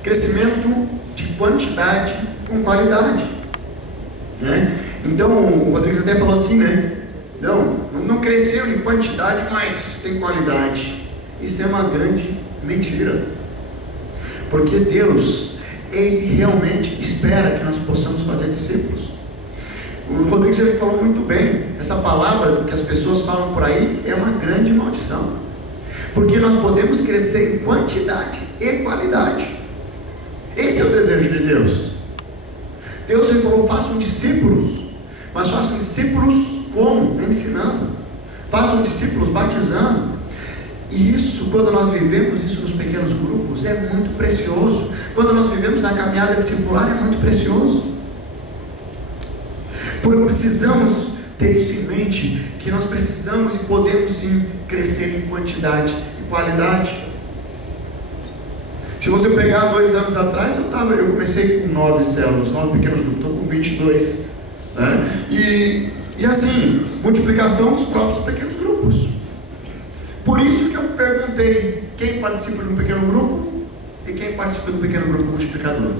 Crescimento de quantidade com qualidade, né? Então o Rodrigues até falou assim, né? Não cresceu em quantidade, mas tem qualidade. Isso é uma grande mentira, porque Deus, Ele realmente espera que nós possamos fazer discípulos. O Rodrigues ele falou muito bem, essa palavra que as pessoas falam por aí é uma grande maldição, porque nós podemos crescer em quantidade e qualidade. Esse é o desejo de Deus. Deus ele falou: façam discípulos, mas façam discípulos como? Ensinando. Façam discípulos batizando. E isso, quando nós vivemos isso nos pequenos grupos, é muito precioso. Quando nós vivemos na caminhada discipular, é muito precioso. Porque precisamos ter isso em mente, que nós precisamos e podemos sim crescer em quantidade e qualidade. Se você pegar 2 anos atrás, eu comecei com 9 células, 9 pequenos grupos, estou com 22, né? E assim, multiplicação dos próprios pequenos grupos. Por isso que eu perguntei quem participa de um pequeno grupo e quem participa do pequeno grupo multiplicador.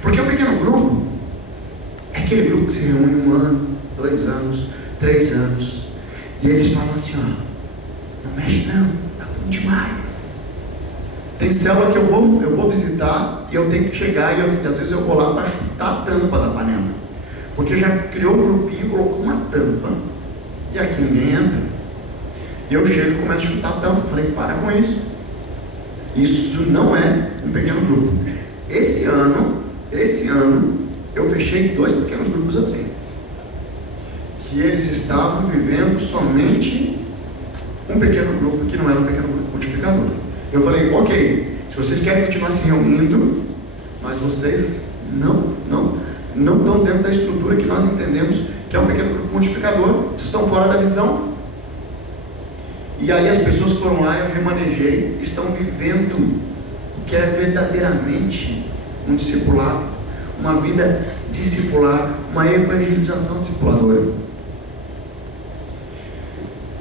Porque o pequeno grupo é aquele grupo que se reúne 1 ano, 2 anos, 3 anos, e eles falam assim: ó, não mexe não, tá bom demais. Tem célula que eu vou visitar e eu tenho que chegar e às vezes eu vou lá para chutar a tampa da panela, porque já criou um grupinho, colocou uma tampa e aqui ninguém entra. E eu chego e começo a chutar a tampa. Falei: para com isso. Isso não é um pequeno grupo. Esse ano eu fechei 2 pequenos grupos assim, que eles estavam vivendo somente um pequeno grupo que não era um pequeno grupo multiplicador. Eu falei: ok, se vocês querem continuar se reunindo, mas vocês não estão dentro da estrutura que nós entendemos que é um pequeno grupo multiplicador, vocês estão fora da visão. E aí as pessoas que foram lá, eu remanejei, estão vivendo o que é verdadeiramente um discipulado, uma vida discipular, uma evangelização discipuladora.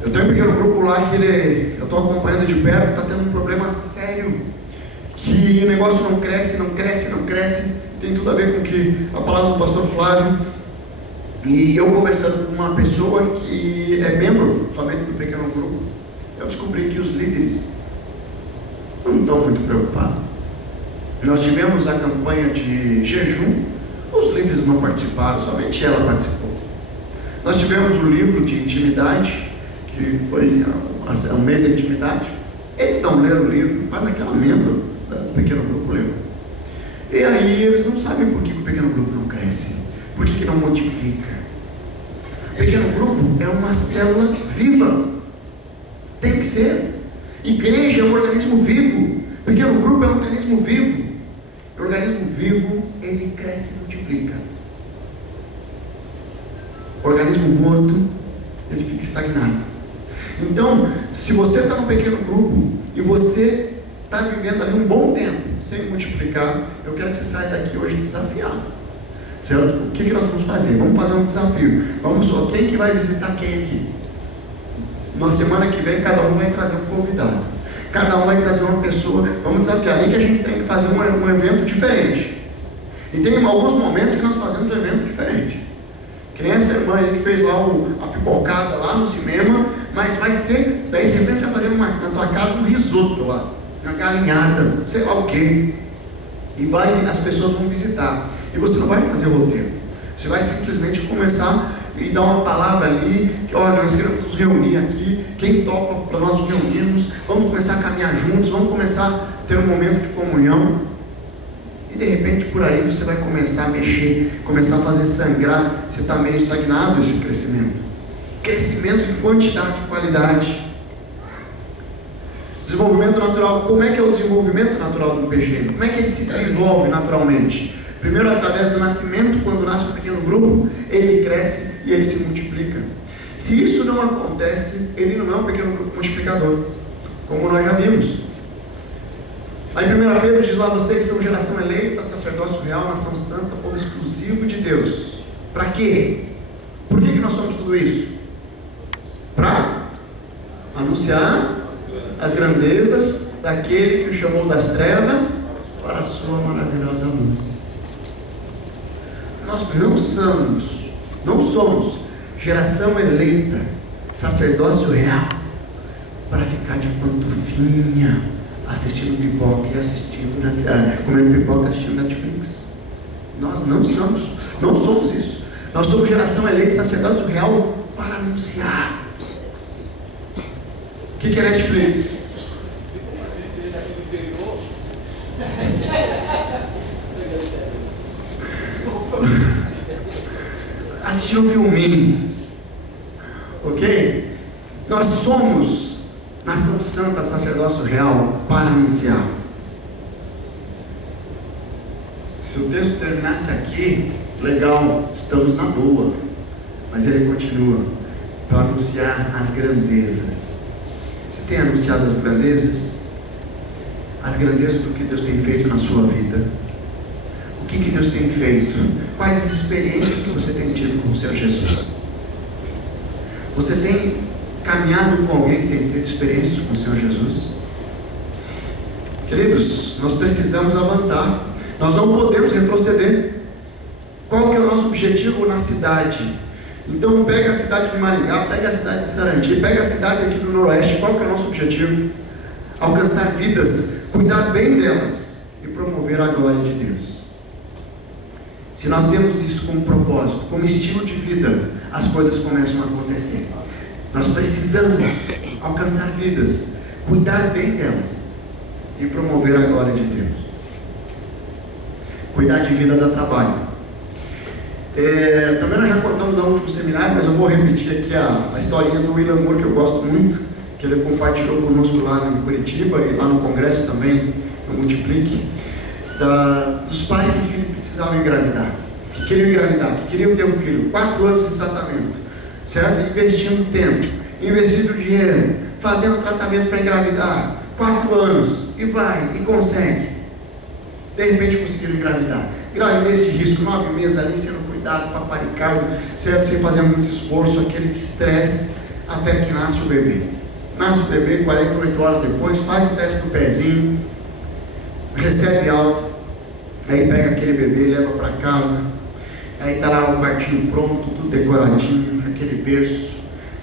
Eu tenho um pequeno grupo lá que eu estou acompanhando de perto, está tendo um problema sério, que o negócio não cresce, tem tudo a ver com que a palavra do pastor Flávio, e eu conversando com uma pessoa que é membro somente do pequeno grupo, eu descobri que os líderes não estão muito preocupados. Nós tivemos a campanha de jejum, os líderes não participaram, somente ela participou. Nós tivemos o livro de intimidade, que foi um mês da intimidade. Eles não leram o livro, mas aquela membro do pequeno grupo leu. E aí eles não sabem por que o pequeno grupo não cresce, por que não multiplica. O pequeno grupo é uma célula viva, tem que ser. Igreja é um organismo vivo, pequeno grupo é um organismo vivo. O organismo vivo, ele cresce e multiplica. O organismo morto, ele fica estagnado. Então, se você está num pequeno grupo e você está vivendo ali um bom tempo sem multiplicar, eu quero que você saia daqui hoje desafiado, certo? O que nós vamos fazer? Vamos fazer um desafio. Vamos só, quem que vai visitar quem aqui? Na semana que vem, cada um vai trazer um convidado, cada um vai trazer uma pessoa. Vamos desafiar ali que a gente tem que fazer um evento diferente. E tem alguns momentos que nós fazemos um evento diferente, que nem essa irmã aí que fez lá a pipocada lá no cinema, mas vai ser, daí de repente você vai fazer na tua casa um risoto lá, uma galinhada, sei lá o que, e as pessoas vão visitar, e você não vai fazer roteiro, você vai simplesmente começar e dar uma palavra ali, que olha, nós queremos nos reunir aqui, quem topa para nós nos reunirmos, vamos começar a caminhar juntos, vamos começar a ter um momento de comunhão. E de repente por aí você vai começar a mexer, começar a fazer sangrar. Você está meio estagnado esse crescimento. Crescimento de quantidade e qualidade. Desenvolvimento natural. Como é que é o desenvolvimento natural de um pequeno? Como é que ele se desenvolve naturalmente? Primeiro, através do nascimento. Quando nasce um pequeno grupo, ele cresce e ele se multiplica. Se isso não acontece, ele não é um pequeno grupo multiplicador, como nós já vimos. Aí 1 Pedro diz lá: vocês são geração eleita, sacerdócio real, nação santa, povo exclusivo de Deus. Para quê? Por que nós somos tudo isso? Para anunciar as grandezas daquele que o chamou das trevas para a sua maravilhosa luz. Nós não somos geração eleita, sacerdócio real, para ficar de pantufinha assistindo pipoca e comendo pipoca e assistindo Netflix. Nós não somos isso. Nós somos geração eleita, sacerdócio real para anunciar. O que é Netflix? Assistir um filminho, ok? Nós somos nação santa, sacerdócio real para anunciar. Se o texto terminasse aqui, legal, estamos na boa, mas ele continua para anunciar as grandezas. Você tem anunciado as grandezas? As grandezas do que Deus tem feito na sua vida. O que Deus tem feito? Quais as experiências que você tem tido com o Senhor Jesus? Você tem caminhado com alguém que tem tido experiências com o Senhor Jesus? Queridos, nós precisamos avançar. Nós não podemos retroceder. Qual que é o nosso objetivo na cidade? Então pega a cidade de Maringá, pega a cidade de Sarandi, pega a cidade aqui do Noroeste. Qual que é o nosso objetivo? Alcançar vidas, cuidar bem delas e promover a glória de Deus. Se nós temos isso como propósito, como estilo de vida, as coisas começam a acontecer. Nós precisamos alcançar vidas, cuidar bem delas e promover a glória de Deus. Cuidar de vida dá trabalho. Também nós já contamos no último seminário, mas eu vou repetir aqui a historinha do William Moore, que eu gosto muito, que ele compartilhou conosco lá em Curitiba e lá no congresso também, no Multiplique, dos pais que precisavam engravidar, que queriam engravidar, que queriam ter um filho, 4 anos de tratamento, certo? Investindo tempo, investindo dinheiro, fazendo tratamento para engravidar, 4 anos, e vai, e consegue. De repente conseguiram engravidar. Gravidez de risco, 9 meses ali sendo cuidado, paparicado, certo? Sem fazer muito esforço, aquele estresse, até que nasce o bebê. Nasce o bebê, 48 horas depois, faz o teste do pezinho, recebe alta, aí pega aquele bebê, leva para casa, aí está lá o quartinho pronto, tudo decoradinho, aquele berço,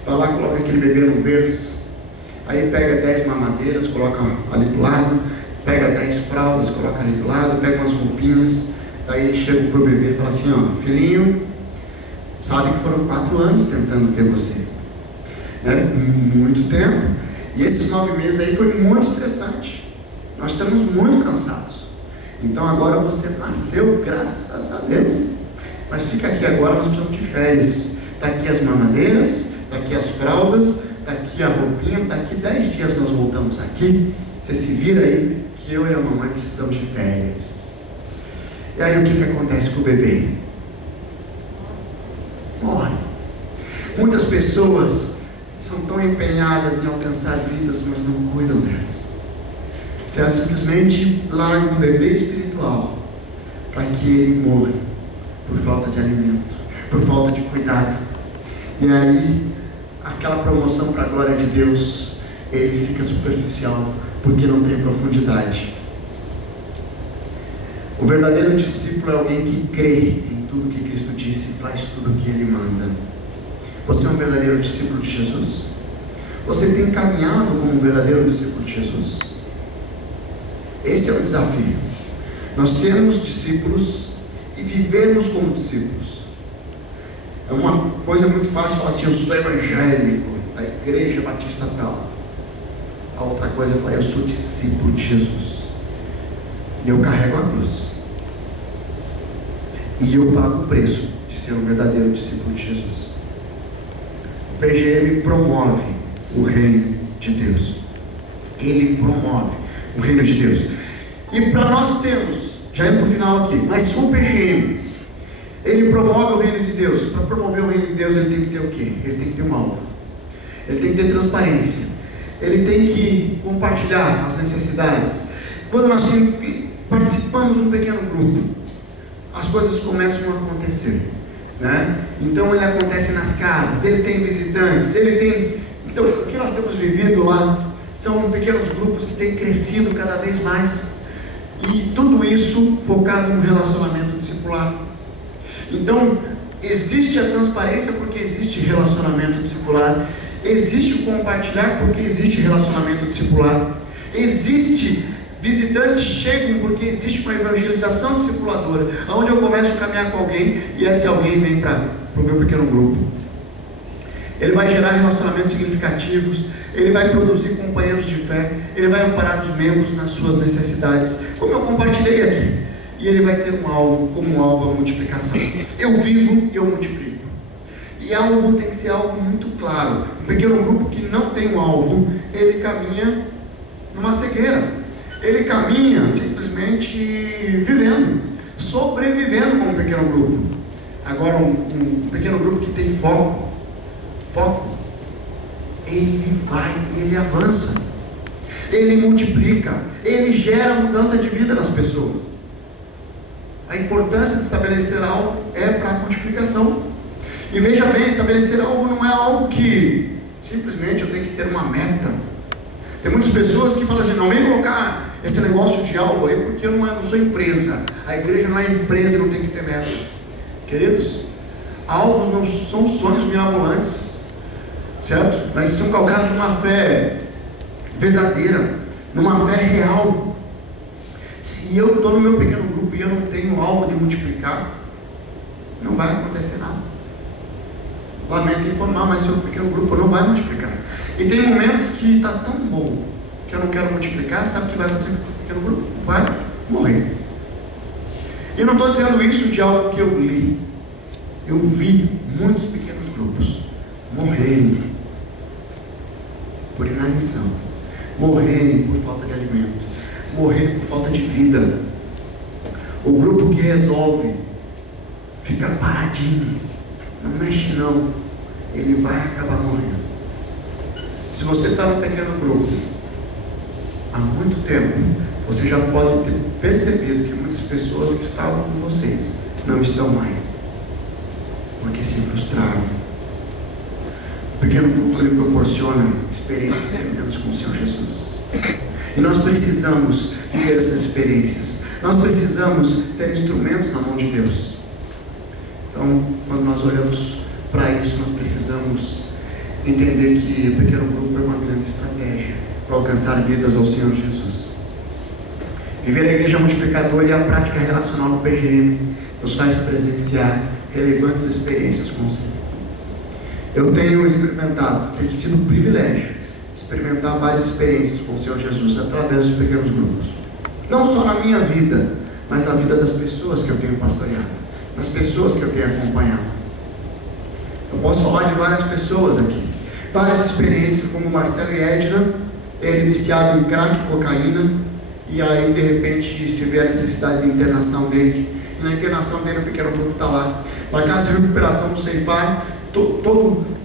vai lá, coloca aquele bebê no berço, aí pega 10 mamadeiras, coloca ali do lado, pega 10 fraldas, coloca ali do lado, pega umas roupinhas, daí chega pro bebê e fala assim, ó, filhinho, sabe que foram 4 anos tentando ter você, né? Muito tempo, e esses 9 meses aí foi muito estressante, nós estamos muito cansados, então agora você nasceu, graças a Deus, mas fica aqui agora, nós precisamos de férias, tá aqui as mamadeiras, tá aqui as fraldas, tá aqui a roupinha, daqui 10 dias nós voltamos aqui, você se vira aí, que eu e a mamãe precisamos de férias. E aí o que acontece com o bebê? Morre. Muitas pessoas são tão empenhadas em alcançar vidas, mas não cuidam delas, certo? Simplesmente largam um bebê espiritual para que ele morra por falta de alimento, por falta de cuidado. E aí aquela promoção para a glória de Deus, ele fica superficial, porque não tem profundidade. O verdadeiro discípulo é alguém que crê em tudo que Cristo disse e faz tudo o que Ele manda. Você é um verdadeiro discípulo de Jesus? Você tem caminhado como um verdadeiro discípulo de Jesus? Esse é o desafio. Nós sermos discípulos e vivermos como discípulos. É uma coisa muito fácil falar assim, eu sou evangélico da igreja batista tal. A outra coisa é falar, eu sou discípulo de Jesus. E eu carrego a cruz. E eu pago o preço de ser um verdadeiro discípulo de Jesus. O PGM promove o reino de Deus. Ele promove o reino de Deus. E para nós temos, já indo para o final aqui, mas o PGM, ele promove o reino de Deus. Para promover o reino de Deus, ele tem que ter o quê? Ele tem que ter um alvo. Ele tem que ter transparência. Ele tem que compartilhar as necessidades. Quando nós participamos de um pequeno grupo, as coisas começam a acontecer, né? Então ele acontece nas casas, ele tem visitantes, ele tem... Então o que nós temos vivido lá são pequenos grupos que têm crescido cada vez mais, e tudo isso focado no relacionamento discipular. Então existe a transparência porque existe relacionamento discipular, existe o compartilhar porque existe relacionamento discipular. Existe visitantes chegam porque existe uma evangelização discipuladora, onde eu começo a caminhar com alguém e esse alguém vem para o meu pequeno grupo. Ele vai gerar relacionamentos significativos, ele vai produzir companheiros de fé, ele vai amparar os membros nas suas necessidades, como eu compartilhei aqui, e ele vai ter um alvo, como alvo a multiplicação. Eu vivo, eu multiplico. E alvo tem que ser algo muito claro. Um pequeno grupo que não tem um alvo, ele caminha numa cegueira, ele caminha simplesmente vivendo, sobrevivendo como um pequeno grupo. Agora um pequeno grupo que tem foco, ele avança, ele multiplica, ele gera mudança de vida nas pessoas. A importância de estabelecer algo é para a multiplicação. E veja bem, estabelecer algo não é algo que simplesmente eu tenho que ter uma meta. Tem muitas pessoas que falam assim, não vem colocar esse negócio de algo aí, porque eu não sou empresa. A igreja não é empresa e não tem que ter meta. Queridos, alvos não são sonhos mirabolantes, certo? Mas são calcados numa fé verdadeira, numa fé real. Se eu estou no meu pequeno grupo e eu não tenho alvo de multiplicar, não vai acontecer nada. Lamento informar, mas seu pequeno grupo não vai multiplicar. E tem momentos que está tão bom que eu não quero multiplicar. Sabe o que vai acontecer com o pequeno grupo? Vai morrer. E eu não estou dizendo isso de algo que eu li. Eu vi muitos pequenos grupos morrerem por inanição, morrerem por falta de alimento, morrerem por falta de vida. O grupo que resolve fica paradinho, não mexe não, ele vai acabar morrendo. Se você está no pequeno grupo há muito tempo, você já pode ter percebido que muitas pessoas que estavam com vocês não estão mais, porque se frustraram. O pequeno grupo ele proporciona experiências tremendas com o Senhor Jesus, e nós precisamos viver essas experiências. Nós precisamos ser instrumentos na mão de Deus. Então, quando nós olhamos para isso, nós precisamos entender que o pequeno grupo é uma grande estratégia para alcançar vidas ao Senhor Jesus. Viver a igreja multiplicadora e a prática relacional no PGM nos faz presenciar relevantes experiências com o Senhor. Eu tenho experimentado, tenho tido o privilégio de experimentar várias experiências com o Senhor Jesus através dos pequenos grupos. Não só na minha vida, mas na vida das pessoas que eu tenho pastoreado, das pessoas que eu tenho acompanhado. Eu posso falar de várias pessoas aqui, várias experiências, como Marcelo e Edna, ele viciado em crack e cocaína, e aí de repente se vê a necessidade de internação dele, e na internação dele o pequeno grupo está lá, na casa de recuperação do Ceifar,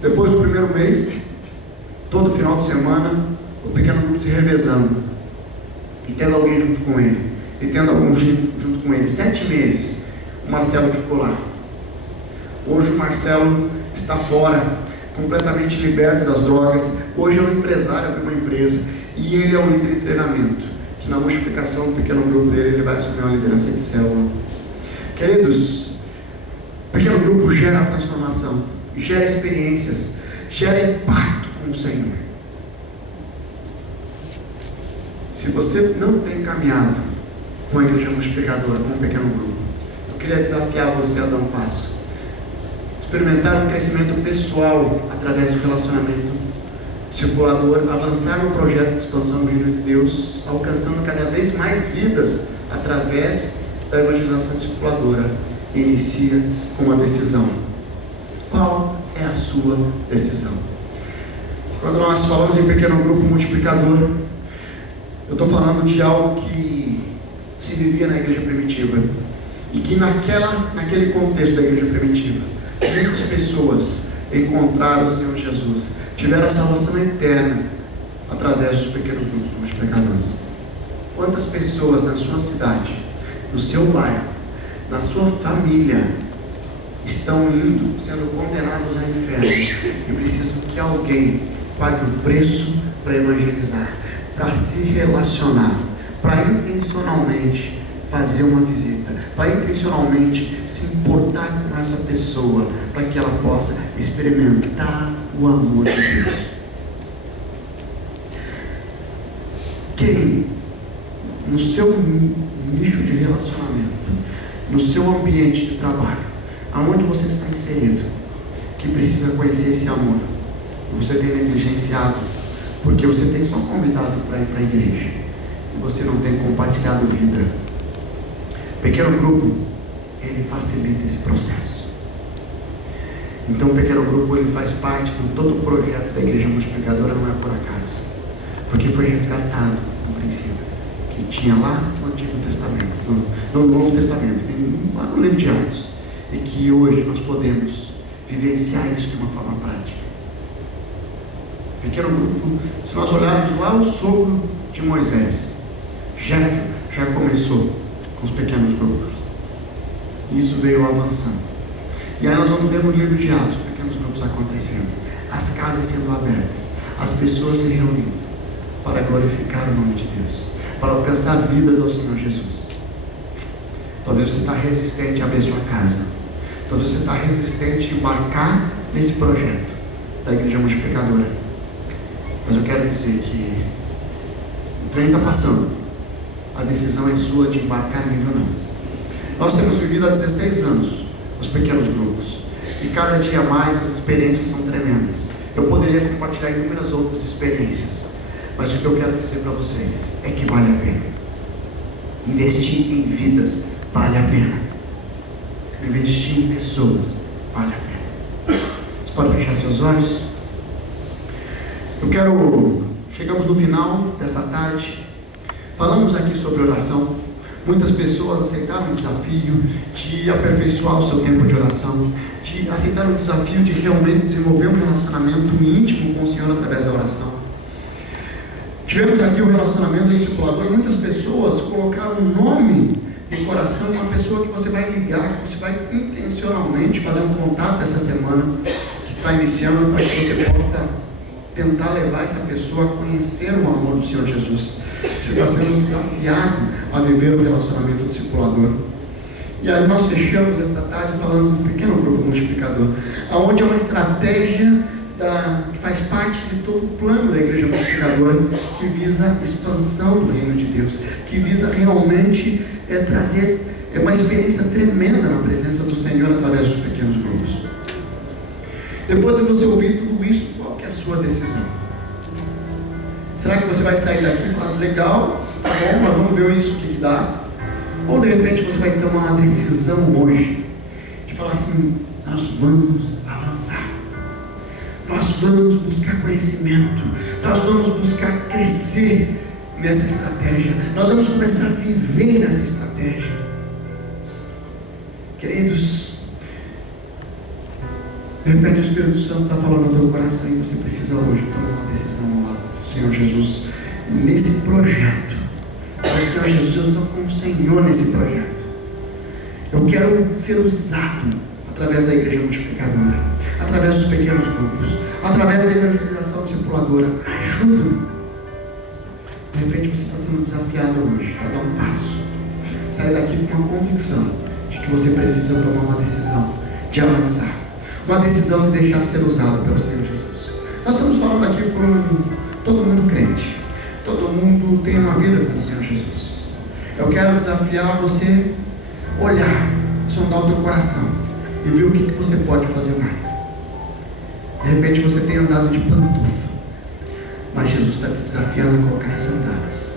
depois do primeiro mês, todo final de semana, o pequeno grupo se revezando, e tendo alguém junto com ele, e tendo algum junto com ele. 7 meses o Marcelo ficou lá. Hoje o Marcelo está fora, completamente liberto das drogas. Hoje é um empresário, abriu uma empresa, e ele é um líder de treinamento, que na multiplicação do pequeno grupo dele, ele vai assumir uma liderança de célula. Queridos, o pequeno grupo gera transformação, gera experiências, gera impacto com o Senhor. Se você não tem caminhado com a igreja multiplicadora, com um pequeno grupo, eu queria desafiar você a dar um passo, experimentar um crescimento pessoal através do relacionamento discipulador, avançar no projeto de expansão do reino de Deus, alcançando cada vez mais vidas através da evangelização discipuladora. Inicia com uma decisão. Qual é a sua decisão? Quando nós falamos em pequeno grupo multiplicador, eu estou falando de algo que se vivia na igreja primitiva, e que naquele contexto da igreja primitiva, muitas pessoas encontraram o Senhor Jesus, tiveram a salvação eterna através dos pequenos grupos multiplicadores. Quantas pessoas na sua cidade, no seu bairro, na sua família, estão sendo condenados ao inferno e precisam que alguém pague o preço para evangelizar, para se relacionar, para intencionalmente fazer uma visita, para intencionalmente se importar com essa pessoa, para que ela possa experimentar o amor de Deus. Quem, no seu nicho de relacionamento, no seu ambiente de trabalho, aonde você está inserido, que precisa conhecer esse amor, você tem negligenciado, porque você tem só convidado para ir para a igreja, e você não tem compartilhado vida. Pequeno grupo, ele facilita esse processo. Então o pequeno grupo, ele faz parte de todo o projeto da Igreja Multiplicadora, não é por acaso, porque foi resgatado no princípio, que tinha lá no Antigo Testamento, no Novo Testamento, lá no livro de Atos, e que hoje nós podemos vivenciar isso de uma forma prática. Pequeno grupo, se nós olharmos lá o sogro de Moisés, Jetro, já começou com os pequenos grupos, e isso veio avançando. E aí nós vamos ver no livro de Atos, pequenos grupos acontecendo, as casas sendo abertas, as pessoas se reunindo para glorificar o nome de Deus, para alcançar vidas ao Senhor Jesus. Talvez você está resistente a abrir sua casa, talvez você está resistente a embarcar nesse projeto da Igreja Multiplicadora, mas eu quero dizer que o trem está passando, a decisão é sua de embarcar nele ou não. Nós temos vivido há 16 anos os pequenos grupos, e cada dia mais as experiências são tremendas. Eu poderia compartilhar inúmeras outras experiências, mas o que eu quero dizer para vocês é que vale a pena. Investir em vidas vale a pena. Investir em pessoas vale a pena. Você pode fechar seus olhos? Chegamos no final dessa tarde. Falamos aqui sobre oração. Muitas pessoas aceitaram o desafio de aperfeiçoar o seu tempo de oração, de aceitar o desafio de realmente desenvolver um relacionamento íntimo com o Senhor através da oração. Tivemos aqui o relacionamento discipulador. Muitas pessoas colocaram um nome no coração, uma pessoa que você vai ligar, que você vai intencionalmente fazer um contato essa semana, que está iniciando, para que você possa tentar levar essa pessoa a conhecer o amor do Senhor Jesus. Você está sendo desafiado a viver o relacionamento discipulador. E aí nós fechamos essa tarde falando do pequeno grupo multiplicador, onde é uma estratégia que faz parte de todo o plano da Igreja Multiplicadora, que visa a expansão do reino de Deus, que visa realmente trazer uma experiência tremenda na presença do Senhor através dos pequenos grupos. Depois de você ouvir tudo isso, qual que é a sua decisão? Será que você vai sair daqui e falar, legal, tá bom, mas vamos ver isso, o que dá? Ou de repente você vai tomar uma decisão hoje, de falar assim, nós vamos avançar, nós vamos buscar conhecimento, nós vamos buscar crescer nessa estratégia, nós vamos começar a viver nessa estratégia. Queridos, de repente o Espírito Santo está falando no teu coração e você precisa hoje tomar uma decisão ao lado do Senhor Jesus nesse projeto. O Senhor Jesus, eu estou com o Senhor nesse projeto. Eu quero ser usado através da Igreja Multiplicadora, através dos pequenos grupos, através da evangelização discipuladora. Ajuda-me. De repente você está sendo desafiado hoje a dar um passo, sair daqui com uma convicção de que você precisa tomar uma decisão de avançar, uma decisão de deixar ser usado pelo Senhor Jesus. Nós estamos falando aqui por todo mundo crente, todo mundo tem uma vida pelo Senhor Jesus. Eu quero desafiar você a olhar, sondar o teu coração e ver o que você pode fazer mais. De repente você tem andado de pantufa, mas Jesus está te desafiando a colocar as sandálias.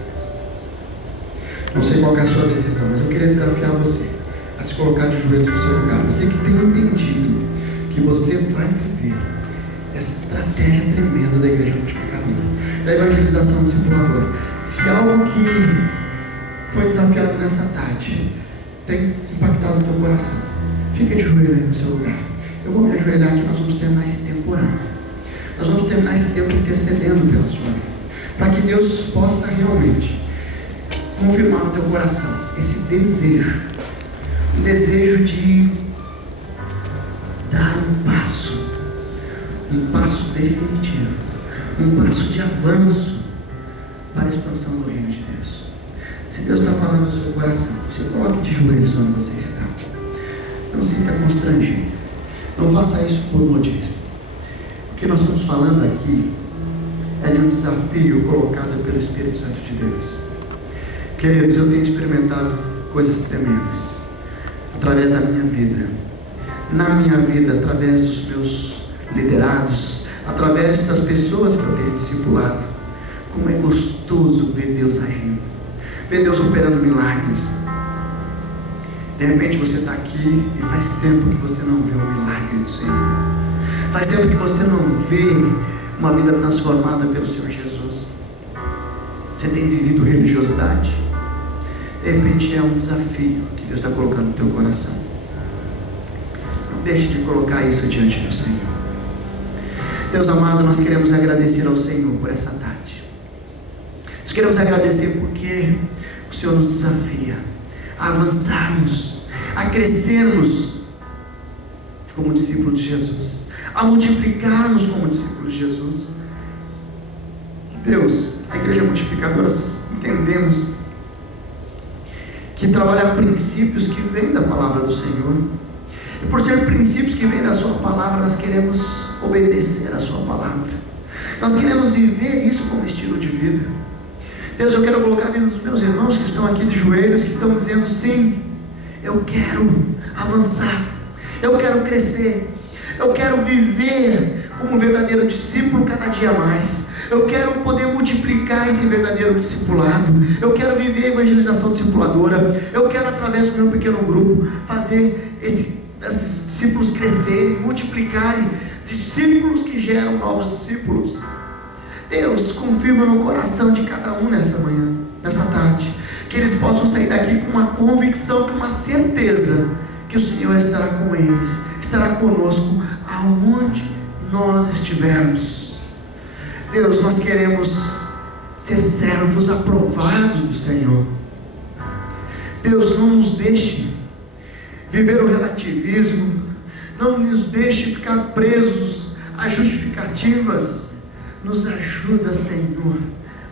Não sei qual é a sua decisão, mas eu queria desafiar você a se colocar de joelhos no seu lugar. Você que tem entendido que você vai viver essa estratégia tremenda da Igreja Multiplicadora, da evangelização discipuladora. Se algo que foi desafiado nessa tarde tem impactado o teu coração, fica de joelho aí no seu lugar. Eu vou me ajoelhar aqui, nós vamos terminar esse tempo orando. Nós vamos terminar esse tempo intercedendo pela sua vida, para que Deus possa realmente confirmar no teu coração esse desejo, um desejo de dar um passo definitivo, um passo de avanço para a expansão do reino de Deus. Se Deus está falando no seu coração, você coloque de joelhos onde você está. Não sinta constrangido. Não faça isso por modismo. O que nós estamos falando aqui é de um desafio colocado pelo Espírito Santo de Deus. Queridos, eu tenho experimentado coisas tremendas através da minha vida, na minha vida, através dos meus liderados, através das pessoas que eu tenho discipulado. Como é gostoso ver Deus agindo, ver Deus operando milagres. De repente você está aqui e faz tempo que você não vê um milagre do Senhor, faz tempo que você não vê uma vida transformada pelo Senhor Jesus. Você tem vivido religiosidade? De repente é um desafio que Deus está colocando no teu coração. Não deixe de colocar isso diante do Senhor. Deus amado, nós queremos agradecer ao Senhor por essa tarde. Nós queremos agradecer porque o Senhor nos desafia a avançarmos, a crescermos como discípulos de Jesus, a multiplicarmos como discípulos de Jesus. Deus, a igreja multiplicadora, entendemos que trabalha princípios que vêm da palavra do Senhor, e por ser princípios que vêm da sua palavra, nós queremos obedecer a sua palavra, nós queremos viver isso como estilo de vida. Deus, eu quero colocar a vida dos meus irmãos que estão aqui de joelhos, que estão dizendo: sim, eu quero avançar, eu quero crescer, eu quero viver como um verdadeiro discípulo cada dia mais, eu quero poder multiplicar esse verdadeiro discipulado, eu quero viver a evangelização discipuladora, eu quero, através do meu pequeno grupo, fazer esses discípulos crescerem, multiplicarem, discípulos que geram novos discípulos. Deus, confirma no coração de cada um nessa manhã, nessa tarde, que eles possam sair daqui com uma convicção, com uma certeza que o Senhor estará com eles, estará conosco aonde nós estivermos. Deus, nós queremos ser servos aprovados do Senhor. Deus, não nos deixe viver o relativismo, não nos deixe ficar presos a justificativas. Nos ajuda, Senhor,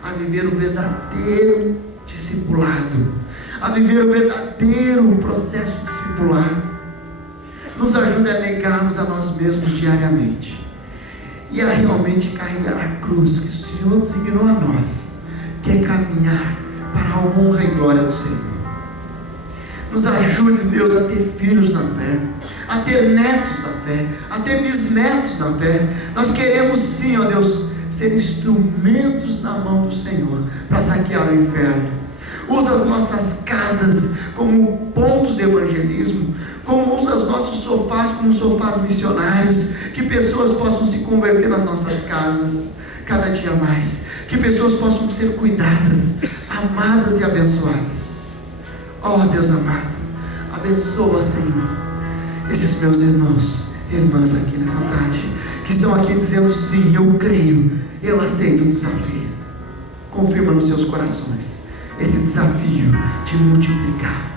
a viver o verdadeiro discipulado, a viver o verdadeiro processo discipular. Nos ajuda a negarmos a nós mesmos diariamente e a realmente carregar a cruz que o Senhor designou a nós, que é caminhar para a honra e glória do Senhor. Nos ajude, Deus, a ter filhos na fé, a ter netos na fé, a ter bisnetos na fé. Nós queremos sim, ó Deus, ser instrumentos na mão do Senhor para saquear o inferno. Usa as nossas casas como pontos de evangelismo, como usa os nossos sofás como sofás missionários, que pessoas possam se converter nas nossas casas cada dia mais, que pessoas possam ser cuidadas, amadas e abençoadas. Ó Deus amado, abençoa, Senhor, esses meus irmãos e irmãs aqui nessa tarde, que estão aqui dizendo: sim, eu creio, eu aceito o desafio. Confirma nos seus corações esse desafio de multiplicar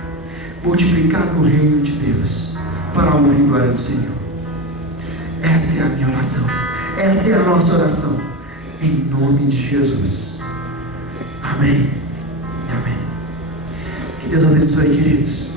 no reino de Deus, para a honra e glória do Senhor. Essa é a minha oração, essa é a nossa oração, em nome de Jesus. Amém e amém. Que Deus abençoe, queridos.